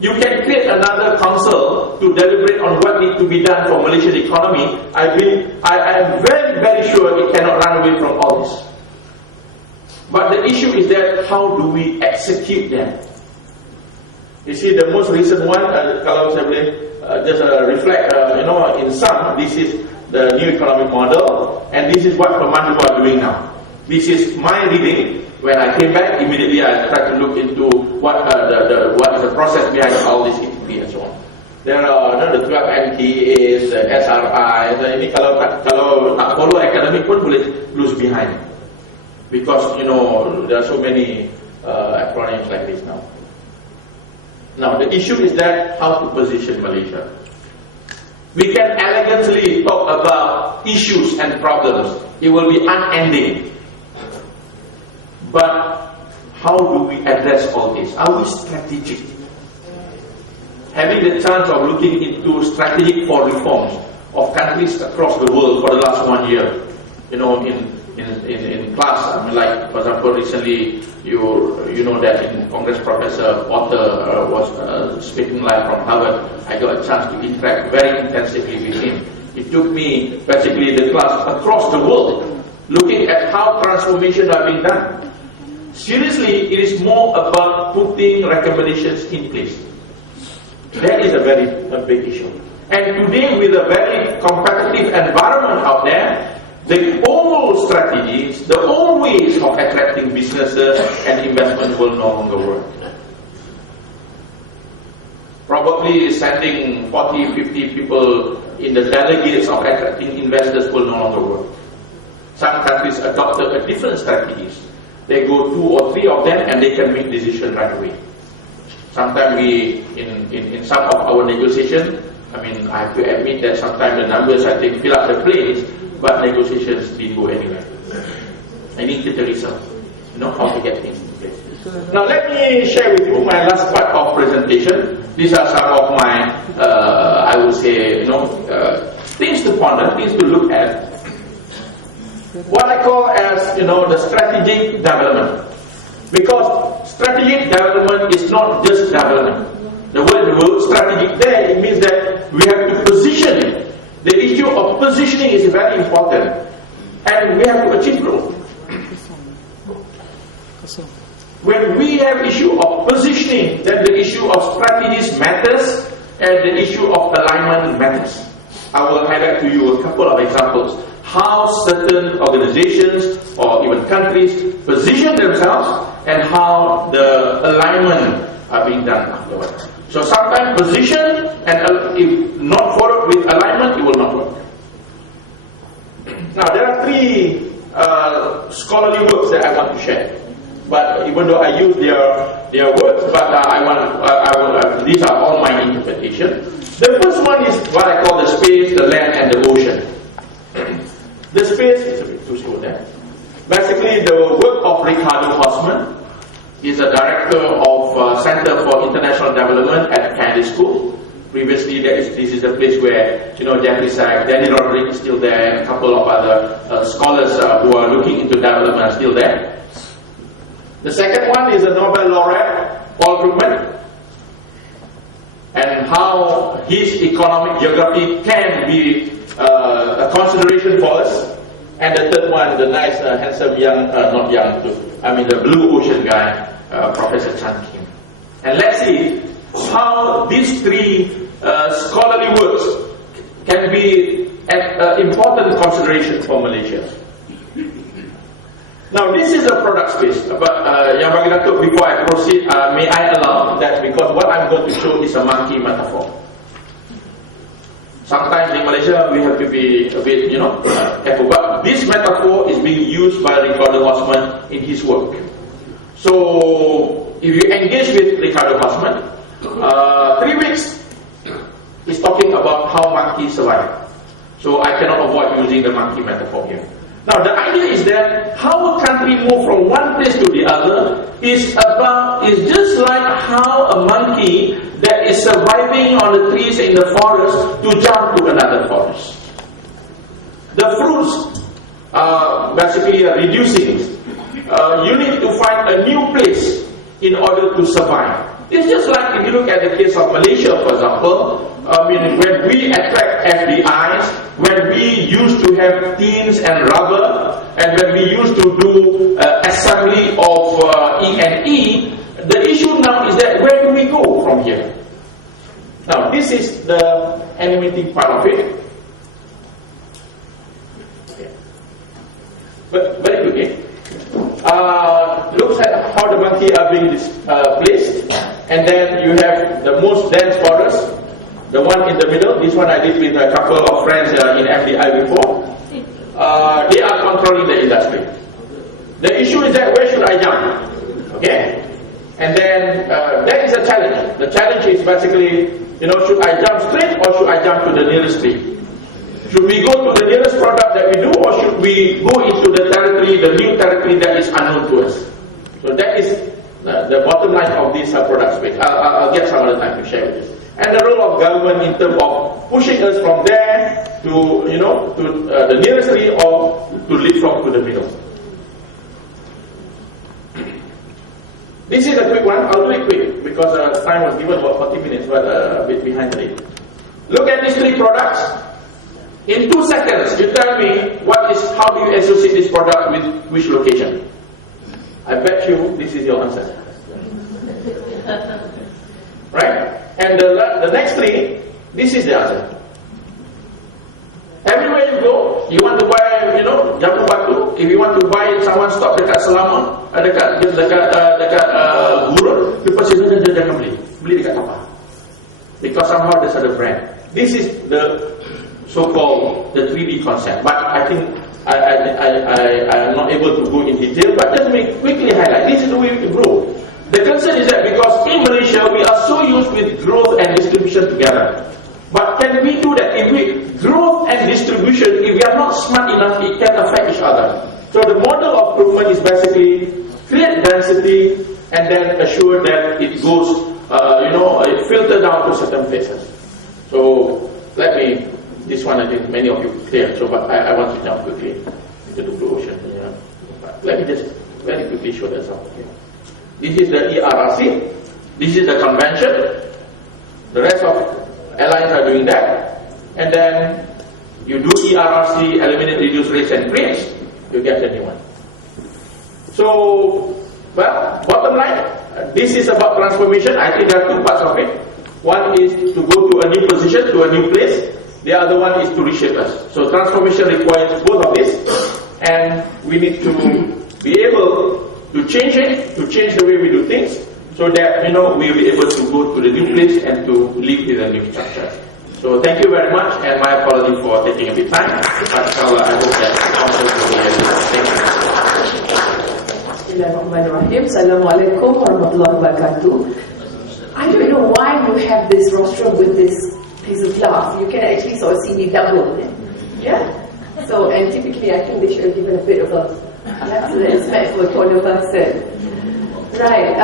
You can create another council to deliberate on what needs to be done for Malaysian economy. I am very, very sure it cannot run away from all this. But the issue is that how do we execute them? You see, the most recent one, kalau saya boleh just reflect, in sum, this is the new economic model, and this is what Pemandu are doing now. This is my reading. When I came back, immediately I tried to look into what is the process behind all this ETP and so on. There are the 12 NTAs, SRI. Ini kalau tak follow academic pun boleh lose behind, because there are so many acronyms like this now. Now the issue is that how to position Malaysia. We can elegantly talk about issues and problems. It will be unending. But how do we address all this? Are we strategic? Having the chance of looking into strategic for reforms of countries across the world for the last 1 year, in class, like for example recently you know that in Congress Professor Potter was speaking live from Harvard. I got a chance to interact very intensively with him It took me basically the class across the world, looking at how transformation are being done. Seriously, it is more about putting recommendations in place. That is a big issue. And today, with a very competitive environment out there, the old strategies, the old ways of attracting businesses and investment will no longer work. Probably sending 40, 50 people in the delegates of attracting investors will no longer work. Some countries adopted a different strategies. They go 2 or 3 of them and they can make decisions right away. Sometimes in some of our negotiations, I have to admit that sometimes the numbers I think fill up the planes, but negotiations didn't go anywhere. I need to research, how to get things in place. Now let me share with you my last part of presentation. These are some of my, I would say, things to ponder, things to look at. What I call as, the strategic development. Because strategic development is not just development. The word strategic there, it means that we have to position it. The issue of positioning is very important. And we have to achieve growth. When we have issue of positioning, then the issue of strategies matters and the issue of alignment matters. I will highlight to you a couple of examples. How certain organizations or even countries position themselves and how the alignment are being done afterwards. So sometimes position and if not followed with alignment, it will not work. Now there are 3 scholarly works that I want to share. But even though I use their words, but these are all my interpretation. The first one is what I call the space, the land, and the ocean. The space is a bit too slow there. Basically, the work of Ricardo Hosman is a director of Center for International Development at Kennedy School. Previously, this is the place where Jeffrey Sachs, Danny Rodriguez is still there, and a couple of other scholars who are looking into development are still there. The second one is a Nobel laureate, Paul Krugman, and how his economic geography can be a consideration for us. And the third one, the nice, handsome young, the blue ocean guy, Professor Chan Kim. And let's see how these 3 scholarly works can be an important consideration for Malaysia. Now this is a product space, but yang bagi Datuk, before I proceed, may I allow that because what I'm going to show is a monkey metaphor. Sometimes in Malaysia we have to be a bit, careful. But this metaphor is being used by Ricardo Hosman in his work. So if you engage with Ricardo Hosman, 3 weeks is talking about how monkeys survive. So I cannot avoid using the monkey metaphor here. Now the idea is that how a country moves from one place to the other is just like how a monkey that is surviving on the trees in the forest to jump to another forest. The fruits basically are reducing. You need to find a new place in order to survive. It's just like if you look at the case of Malaysia, for example. When we attract FDIs, when we used to have tins and rubber, and when we used to do assembly of E&E, the issue now is that where do we go from here? Now this is the animating part of it. But very quickly, looks at how the monkey are being placed, and then you have the most dense forest. The one in the middle, this one I did with a couple of friends in FDI before. They are controlling the industry. The issue is that where should I jump? Okay? And then that is a challenge. The challenge is basically, should I jump straight or should I jump to the nearest tree? Should we go to the nearest product that we do or should we go into the territory, the new territory that is unknown to us? So that is the bottom line of this product space. I'll get some other time to share with you. And the role of government in terms of pushing us from there to, to the nearest tree or to leapfrog to the middle. This is a quick one. I'll do it quick because time was given about 40 minutes, but a bit behind the date. Look at these 3 products. In 2 seconds, you tell me how do you associate this product with which location? I bet you this is your answer. Right? And the next thing, this is the answer. Everywhere you go, you want to buy, jamu batu. If you want to buy someone stop dekat Selama, dekat Gurun, people say jangan beli dekat apa? Because somehow there's other brand. This is the so-called the 3D concept. But I think I'm not able to go in detail. But let me quickly highlight. This is the way we can grow. The concern is that because in Malaysia we are so used with growth and distribution together. But can we do that? If we growth and distribution, if we are not smart enough, it can affect each other. So the model of improvement is basically create density and then assure that it goes, it filters down to certain places. So this one I think many of you clear. So, but I want to jump quickly into the blue ocean. But let me just very quickly show that something. This is the ERRC. This is the convention. The rest of airlines are doing that, and then you do ERRC, eliminate, reduce rates and claims, you get a new one. So, bottom line, this is about transformation. I think there are 2 parts of it. One is to go to a new position, to a new place. The other one is to reshape us. So transformation requires both of this, and we need to be able to change it, to change the way we do things, so that we'll be able to go to the new place and to live in a new structure. So thank you very much, and my apology for taking a bit time. But I hope that also will be able. Thank you. Bismillahirrahmanirrahim. Assalamualaikum warahmatullahi wabarakatuh. I don't know why you have this rostrum with this piece of glass. You can actually sort of see me double. Yeah. So and typically I think they should have given a bit of a respect for a taller person. Right.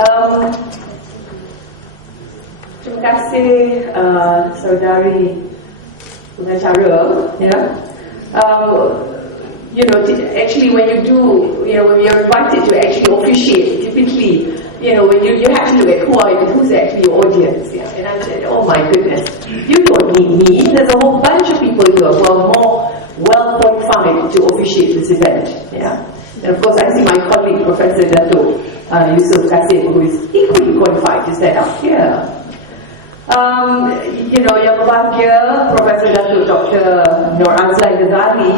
Terima kasih saudari pengacara. Actually when you do, when you're invited to actually officiate, typically, when you have to look at who's actually your audience. And I said, oh my goodness, you don't need me. There's a whole bunch of people who are more well qualified to officiate this event. And of course, I see my colleague, Professor Dato' Yusuf Kasim, who is equally qualified to stand up here. Yang berbahagia, Professor Dato' Dr. Nur Azlan Ghazali,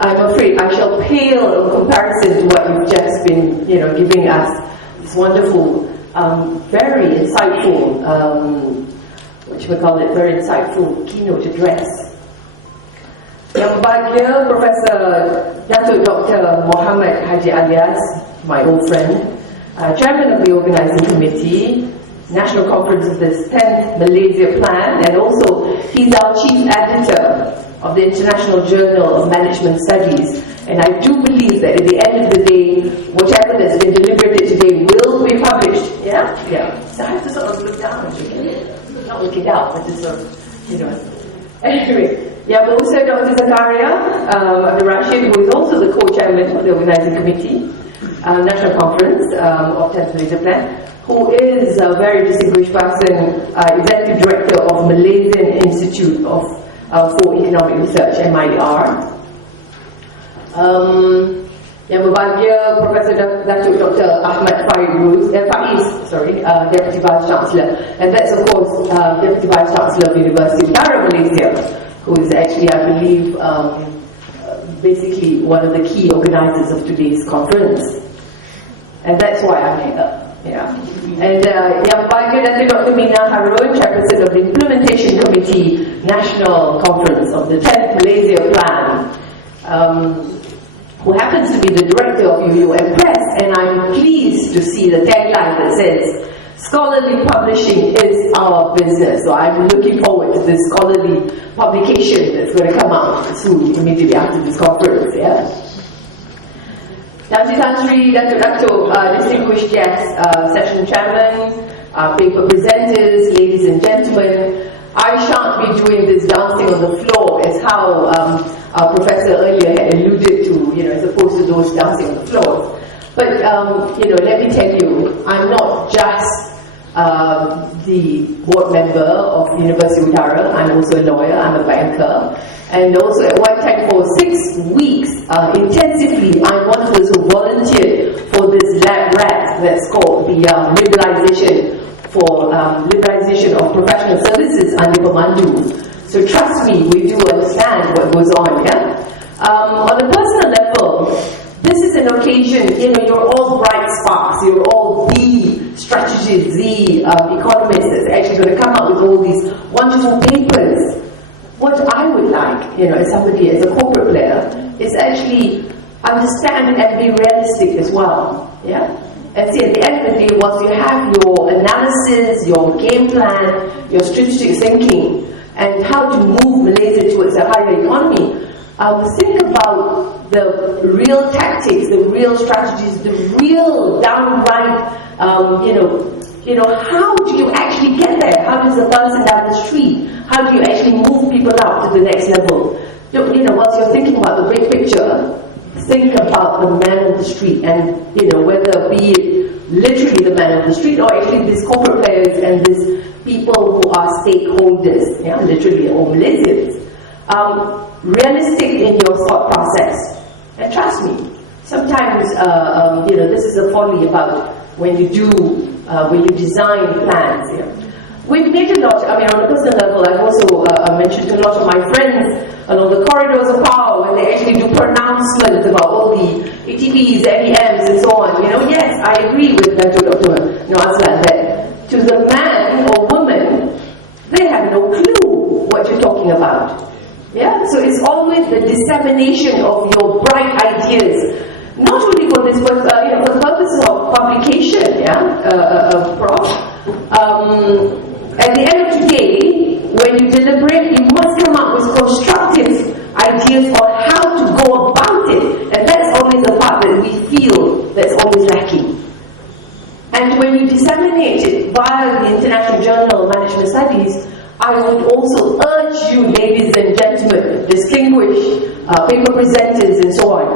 I'm afraid I shall pale in comparison to what you've just been, giving us. This wonderful, very insightful, very insightful keynote address. Yang berbahagia, Professor Dato' Dr. Muhammad Haji Alias, my old friend, Chairman of the Organising Committee, National Conference of the 10th Malaysia Plan, and also he's our Chief Editor of the International Journal of Management Studies. And I do believe that at the end of the day, whatever that's been deliberated today will be published. Yeah? So I have to sort of look down, not look it out, but just sort of, Anyway, but also Dr. Zakaria Abdul Rashid, who is also the co-chairman of the Organising Committee, National Conference of 10th Malaysia Plan, who is a very distinguished person, Executive Director of Malaysian Institute for Economic Research, MIR. Yang berbahagia, Professor Datuk Dr. Ahmad Faiz, Deputy Vice Chancellor, and that's of course Deputy Vice Chancellor of University of Darul Malaysia, who is actually, I believe, basically one of the key organisers of today's conference, and that's why I'm here. And yang berbahagia Dr. Mina Harun, Chairperson of the Implementation Committee, National Conference of the 10th Malaysia Plan, who happens to be the director of UUM Press, and I'm pleased to see the tagline that says, "Scholarly publishing is our business." So I'm looking forward to this scholarly publication that's going to come out soon, immediately after this conference. Tan Sri, Dato', distinguished guests, session chairman, paper presenters, ladies and gentlemen, I shan't be doing this dancing on the floor as how our professor earlier had alluded to, as opposed to those dancing on the floor. But, let me tell you, I'm not just the board member of University Utara. I'm also a lawyer, I'm a banker. And also at one time for 6 weeks, intensively, I once also volunteered for this lab rat that's called the liberalization of professional services under Pemandu. So trust me, we do understand what goes on, yeah? On a personal level, this is an occasion, you're all bright sparks, you're all the strategists, the economists that's actually going to come up with all these wonderful papers. What I would like, as somebody, as a corporate player, is actually understand and be realistic as well, yeah? And see, at the end of the day, once you have your analysis, your game plan, your strategic thinking, and how to move Malaysia towards a higher economy, think about the real tactics, the real strategies, the real downright, how do you actually get there? How does the person down the street, how do you actually move people up to the next level? Once you're thinking about the big picture, think about the man on the street, and whether be it literally the man on the street or actually these corporate players and these people who are stakeholders, literally, or Malaysians. Realistic in your thought process, and trust me, sometimes this is a folly about when you design plans. We've made a lot. On a personal level, I've also mentioned to a lot of my friends along the corridors of power when they actually do pronouncements about all the ATPs, MEMs, and so on. Yes, I agree with Dr. Azlan that to the man or woman, they have no clue what you're talking about. Yeah, so it's always the dissemination of your bright ideas, not only for this, but for the purposes of publication. Prof. At the end of the day, when you deliberate, you must come up with constructive ideas on how to go about it, and that's always the part that we feel that's always lacking. And when you disseminate it via the International Journal of Management Studies, I would also urge you, ladies and gentlemen, distinguished paper presenters and so on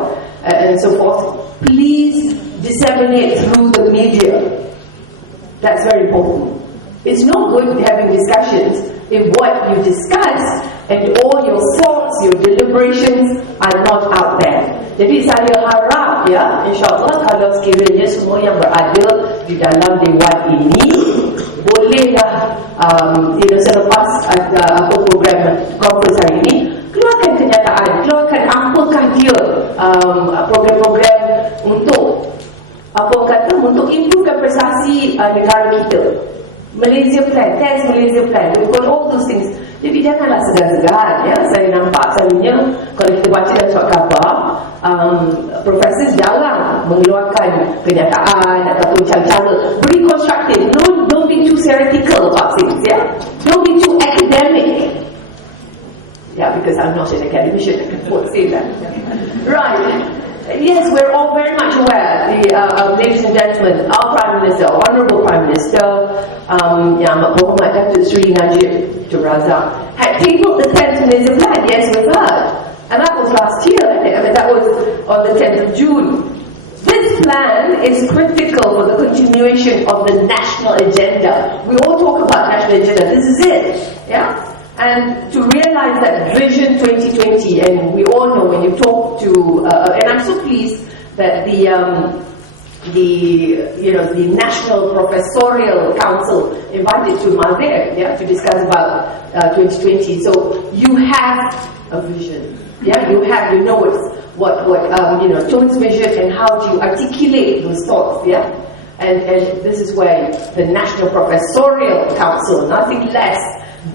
and so forth, please disseminate through the media. That's very important. It's no good having discussions if what you discuss and all your thoughts, your deliberations are not out there. Jadi saya harap, insyaAllah, kalau sekiranya semua yang berada di dalam dewan ini bolehlah selepas program conference hari ini, keluarkan kenyataan, keluarkan apakah dia program-program untuk untuk improvekan prestasi negara kita. Malaysia Plan, Test Malaysia Plan, we've got all those things. Jadi janganlah segan-segan. Saya nampak selalunya kalau kita baca dalam surat khabar, profesor jarang mengeluarkan kenyataan ataupun cara-cara. Be constructive. Don't be too theoretical about things. Don't be too academic. Because I'm not an academician, I can say that. Right. Yes, we're all very much aware, ladies and gentlemen, our Prime Minister, Honourable Prime Minister, Yang Berhormat Datuk Seri Najib Razak, had tabled the 10th Malaysia Plan. Yes, we've heard. And that was last year, I think. That was on the 10th of June. This plan is critical for the continuation of the national agenda. We all talk about national agenda. This is it. And to realize that Vision 2020, and we all know when you talk to, and I'm so pleased that the National Professorial Council invited to Malaysia, to discuss about 2020. So you have a vision, you know what Tone's vision and how to articulate those thoughts, and this is where the National Professorial Council, nothing less,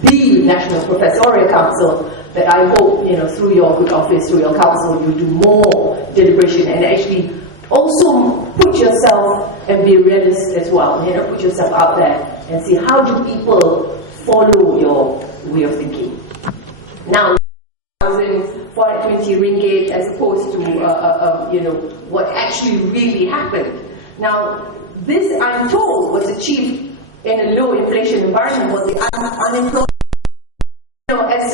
the National Professorial Council, that I hope, through your good office, through your council, you do more deliberation and actually also put yourself and be realist as well. Put yourself out there and see how do people follow your way of thinking. Now, 420 ringgit as opposed to what actually really happened. Now, this I'm told was achieved in a low inflation environment, was the unemployment. As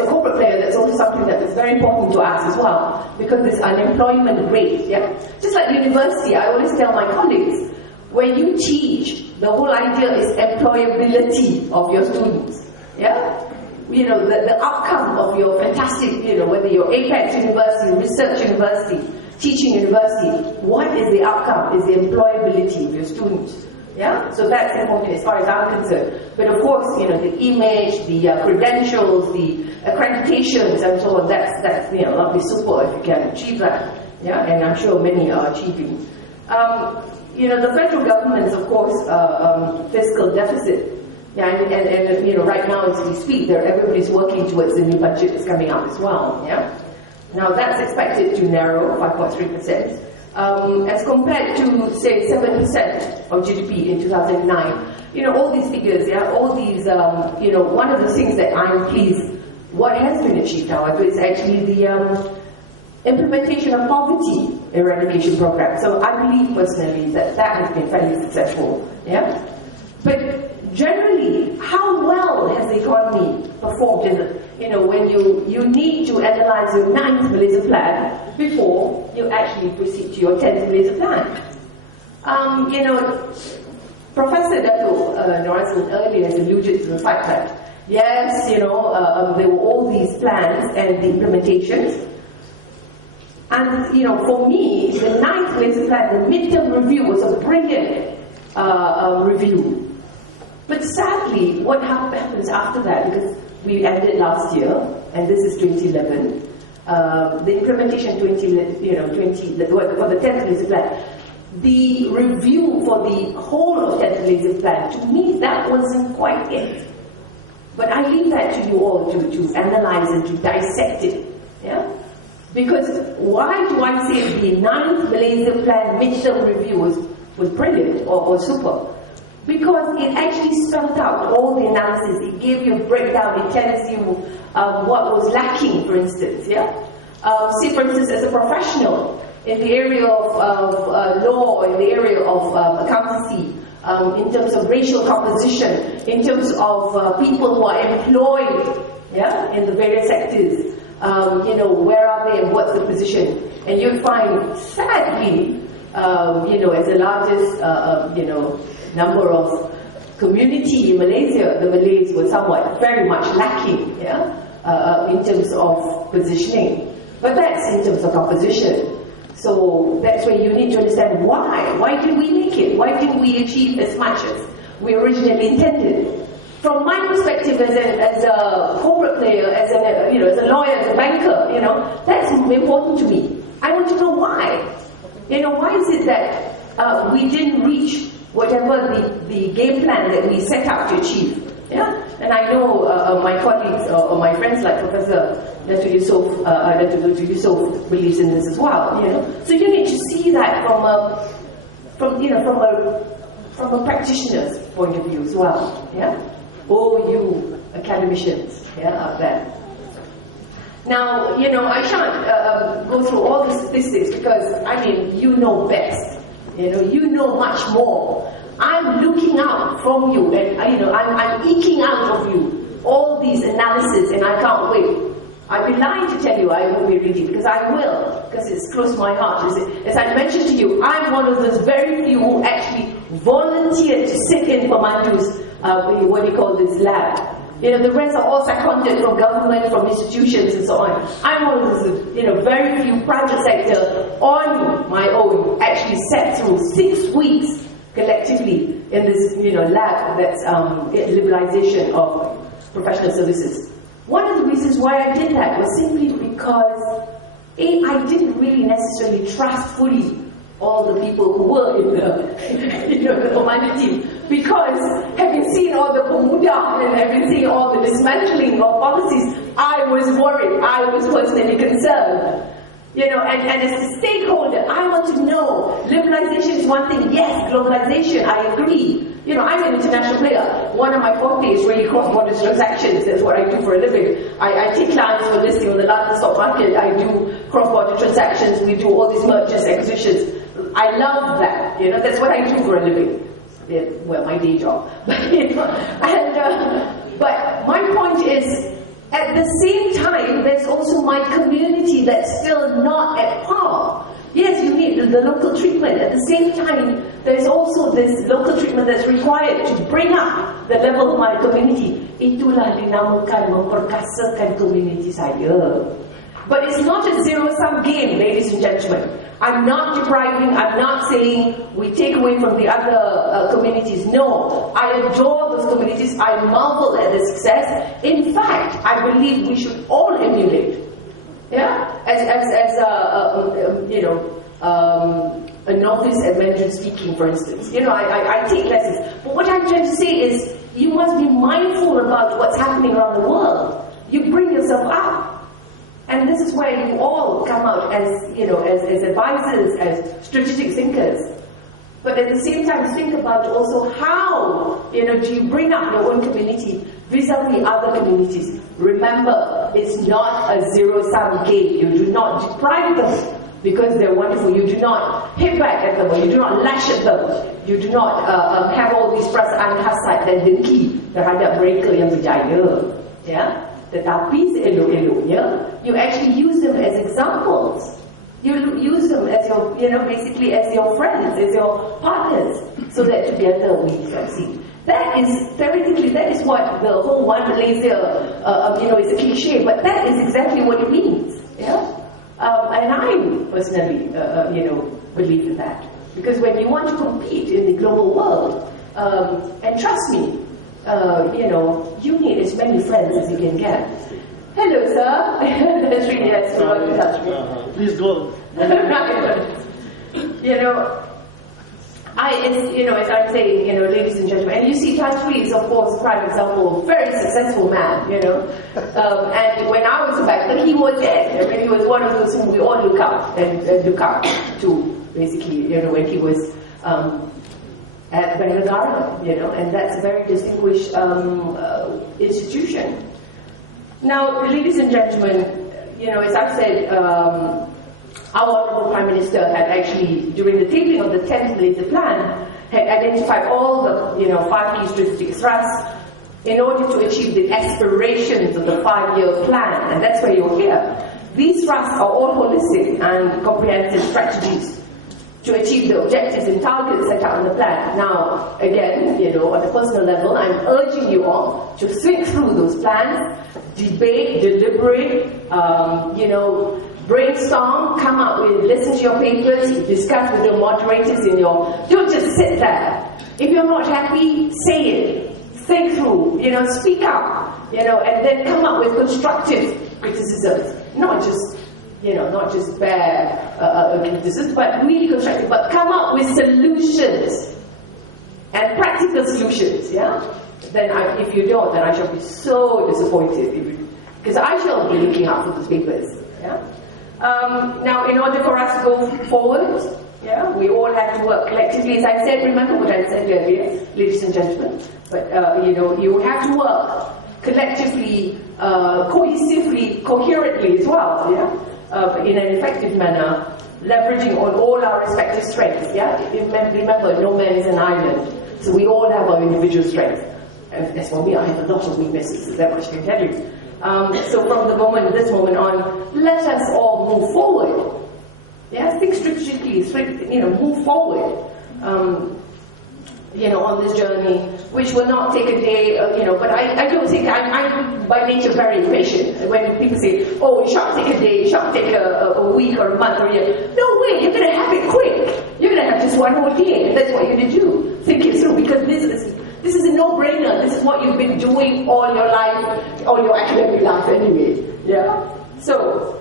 a corporate player, that's also something that is very important to us as well, because this unemployment rate, just like university, I always tell my colleagues, When you teach, the whole idea is employability of your students. Yeah? You know, the outcome of your fantastic, you know, whether you're Apex University, research university, teaching university, what is the outcome? Is the employability of your students. Yeah? So that's important as far as I'm concerned. But of course, you know, the image, the credentials, the accreditations and so on, that's you know, that'll be super if you can achieve that. Yeah? And I'm sure many are achieving. You know, the federal government is, of course, fiscal deficit. Yeah, and you know, right now as we speak, everybody's working towards the new budget that's coming out as well. Yeah, now that's expected to narrow 5.3%, as compared to say 7% of GDP in 2009. You know, all these figures, yeah, all these. You know, one of the things that I'm pleased, what has been achieved, however, is actually the implementation of poverty eradication program. So I believe personally that has been fairly successful. Yeah, but generally, how well has the economy performed in the, you know, when you need to analyze your 9th Malaysia plan before you actually proceed to your 10th Malaysia plan. You know, Professor Dato' Norazin earlier has alluded to the fact that, yes, you know, there were all these plans and the implementations. And, you know, for me, the 9th Malaysia plan, the midterm review was a brilliant review. But sadly, what happens after that, because we ended last year, and this is 2011, the implementation for the 10th Malaysia plan, the review for the whole of 10th Malaysia plan, to me, that wasn't quite it. But I leave that to you all to analyze and to dissect it. Yeah? Because why do I say the 9th Malaysia plan midterm review was brilliant or super? Because it actually spelled out all the analysis. It gave you a breakdown. It tells you what was lacking, for instance. Yeah. See, for instance, as a professional in the area of law, in the area of accountancy, in terms of racial composition, in terms of people who are employed, yeah, in the various sectors. You know, where are they and what's the position? And you find, sadly, you know, as the largest, you know, number of community in Malaysia, the Malays were somewhat very much lacking, yeah, in terms of positioning. But that's in terms of composition. So that's where you need to understand why. Why did we make it? Why didn't we achieve as much as we originally intended? From my perspective as a corporate player, as a, you know, as a lawyer, as a banker, you know, that's important to me. I want to know why. You know, why is it that we didn't reach whatever the game plan that we set out to achieve? Yeah, and I know my colleagues or my friends like Professor Dato' Yusof believes in this as well. You know, so you need to see that from a practitioner's point of view as well. Yeah. Oh, you academicians, yeah, out there. Now, you know, I shan't go through all the statistics because, I mean, you know best. You know, you know much more. I'm looking out from you, and you know, I'm eking out of you all these analysis, and I can't wait. I'd be lying to tell you I won't be reading, because I will, because it's close to my heart. As I mentioned to you, I'm one of those very few who actually volunteered to sit in for Mandu's what do you call this, lab. You know, the rest are all seconded from government, from institutions and so on. I'm one of those, you know, very few private sector on my own actually sat through 6 weeks collectively in this, you know, lab that's liberalization of professional services. One of the reasons why I did that was simply because I didn't really necessarily trust fully all the people who were in the, you know, the Omani team, because having seen all the pemuda and having seen all the dismantling of policies, I was worried, I was personally concerned. You know, and as a stakeholder, I want to know, liberalization is one thing, yes, globalization, I agree. You know, I'm an international player. One of my fortes is really cross-border transactions. That's what I do for a living. I take clients for listing on the London stock market. I do cross-border transactions. We do all these mergers, acquisitions. I love that. You know, that's what I do for a living. Yeah, well, my day job. You know, and but my point is, at the same time, there's also my community that's still not at par. Yes, you need the local treatment. At the same time, there's also this local treatment that's required to bring up the level of my community. Itulah dinamakan memperkasakan community saya. But it's not a zero-sum game, ladies and gentlemen. I'm not depriving, I'm not saying we take away from the other communities. No, I adore those communities, I marvel at their success. In fact, I believe we should all emulate. Yeah? As a novice at Mandarin speaking, for instance. I take lessons. But what I'm trying to say is, you must be mindful about what's happening around the world. You bring yourself up. And this is where you all come out as advisors, as strategic thinkers. But at the same time, think about also how, do you bring up your own community vis-a-vis other communities. Remember, it's not a zero-sum game. You do not deprive them because they're wonderful. You do not hit back at them, or you do not lash at them. You do not have all these perasaan hasad dan dengki terhadap mereka yang berjaya. Yeah? Tetapi seelok-eloknya, you actually use them as examples. You use them as your, basically as your friends, as your partners, so that together we succeed. That is, theoretically, that is what the whole One Malaysia, is a cliche, but that is exactly what it means. Yeah? And I personally, believe in that. Because when you want to compete in the global world, and trust me, you need as many friends as you can get. Hello, sir. That's really nice. Please go. As I'm saying, ladies and gentlemen, and you see Tan Sri is, of course, a prime example of a very successful man, and when I was back then, he was there. I mean, he was one of those whom we all look up and look up to, basically, when he was at Bangalore, and that's a very distinguished institution. Now, ladies and gentlemen, as I've said, our Honourable Prime Minister had actually, during the tabling of the 10th Malaysia Plan, had identified all the 5 key strategic thrusts in order to achieve the aspirations of the 5-year plan, and that's where you're here. These thrusts are all holistic and comprehensive strategies to achieve the objectives and targets set out in the plan. Now, again, on a personal level, I'm urging you all to think through those plans, debate, deliberate, brainstorm, come up with, listen to your papers, discuss with your moderators don't just sit there. If you're not happy, say it. Think through, speak up, and then come up with constructive criticisms, not just bad criticisms, but really constructive, but come up with solutions and practical solutions, yeah? Then if you don't, then I shall be so disappointed, because I shall be looking out for those papers, yeah? Now, in order for us to go forward, yeah, we all have to work collectively. As I said, remember what I said earlier, ladies and gentlemen, but you have to work collectively, cohesively, coherently as well, yeah? In an effective manner, leveraging on all our respective strengths. Yeah, remember, no man is an island, so we all have our individual strengths. And as for me, I have a lot of weaknesses. That much I can tell you. So from this moment on, let us all move forward. Yeah, think strategically. Move forward. On this journey, which will not take a day, but I don't think, I'm by nature very impatient. When people say, oh, it shan't take a day, it shan't take a week or a month or a year. No way, you're going to have it quick. You're going to have just one whole day, and that's what you're going to do. Think it through, because this is a no-brainer. This is what you've been doing all your life, all your academic life anyway. Yeah? So,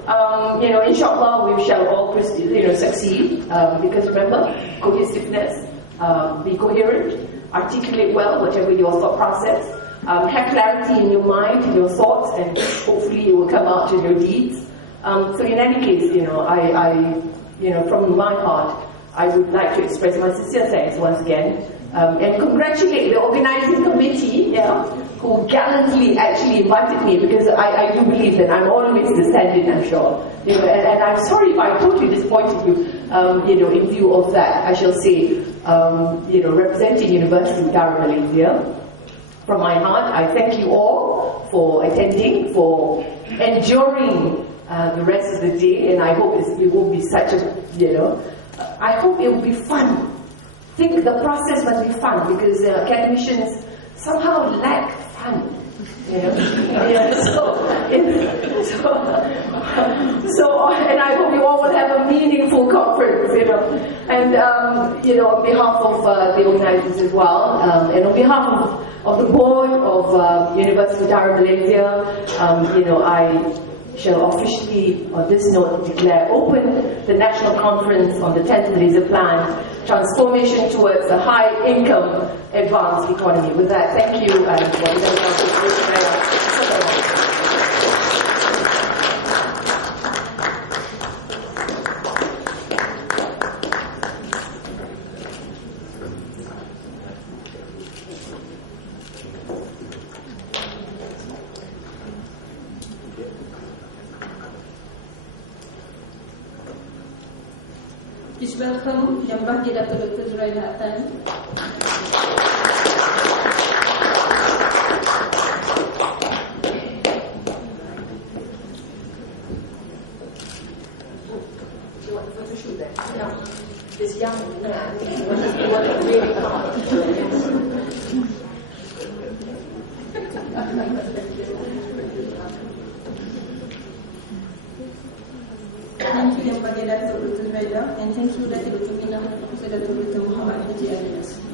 inshallah, we shall all succeed, because remember, cohesiveness, be coherent, articulate well whatever your thought process, have clarity in your mind, in your thoughts, and hopefully you will come out in your deeds. So in any case, from my heart, I would like to express my sincere thanks once again, and congratulate the organizing committee, who gallantly actually invited me, because I do believe that I'm always the stand-in, I'm sure. And I'm sorry if I totally disappointed you, in view of that. I shall say, representing University Darul Malaysia, from my heart, I thank you all for attending, for enduring the rest of the day, and I hope it will be such a, I hope it will be fun. I think the process must be fun because academicians somehow lack fun. You know, and I hope you all will have a meaningful conference, you know. And you know, on behalf of the organizers as well, and on behalf of the board of University Darul Malaysia, you know, I shall officially, on this note, declare open the National Conference on the 10th Malaysia Plan, Transformation Towards a High-Income Advanced Economy. With that, thank you, and Please welcome Yang Berhormat Dato' Dr. Zuraida Atan. This young man, what a really Thank you Yang Berhormat Dato' Dr. Zuraida, and thank you Dato' Dr. Minah Dr. Muhammad Haji Alias.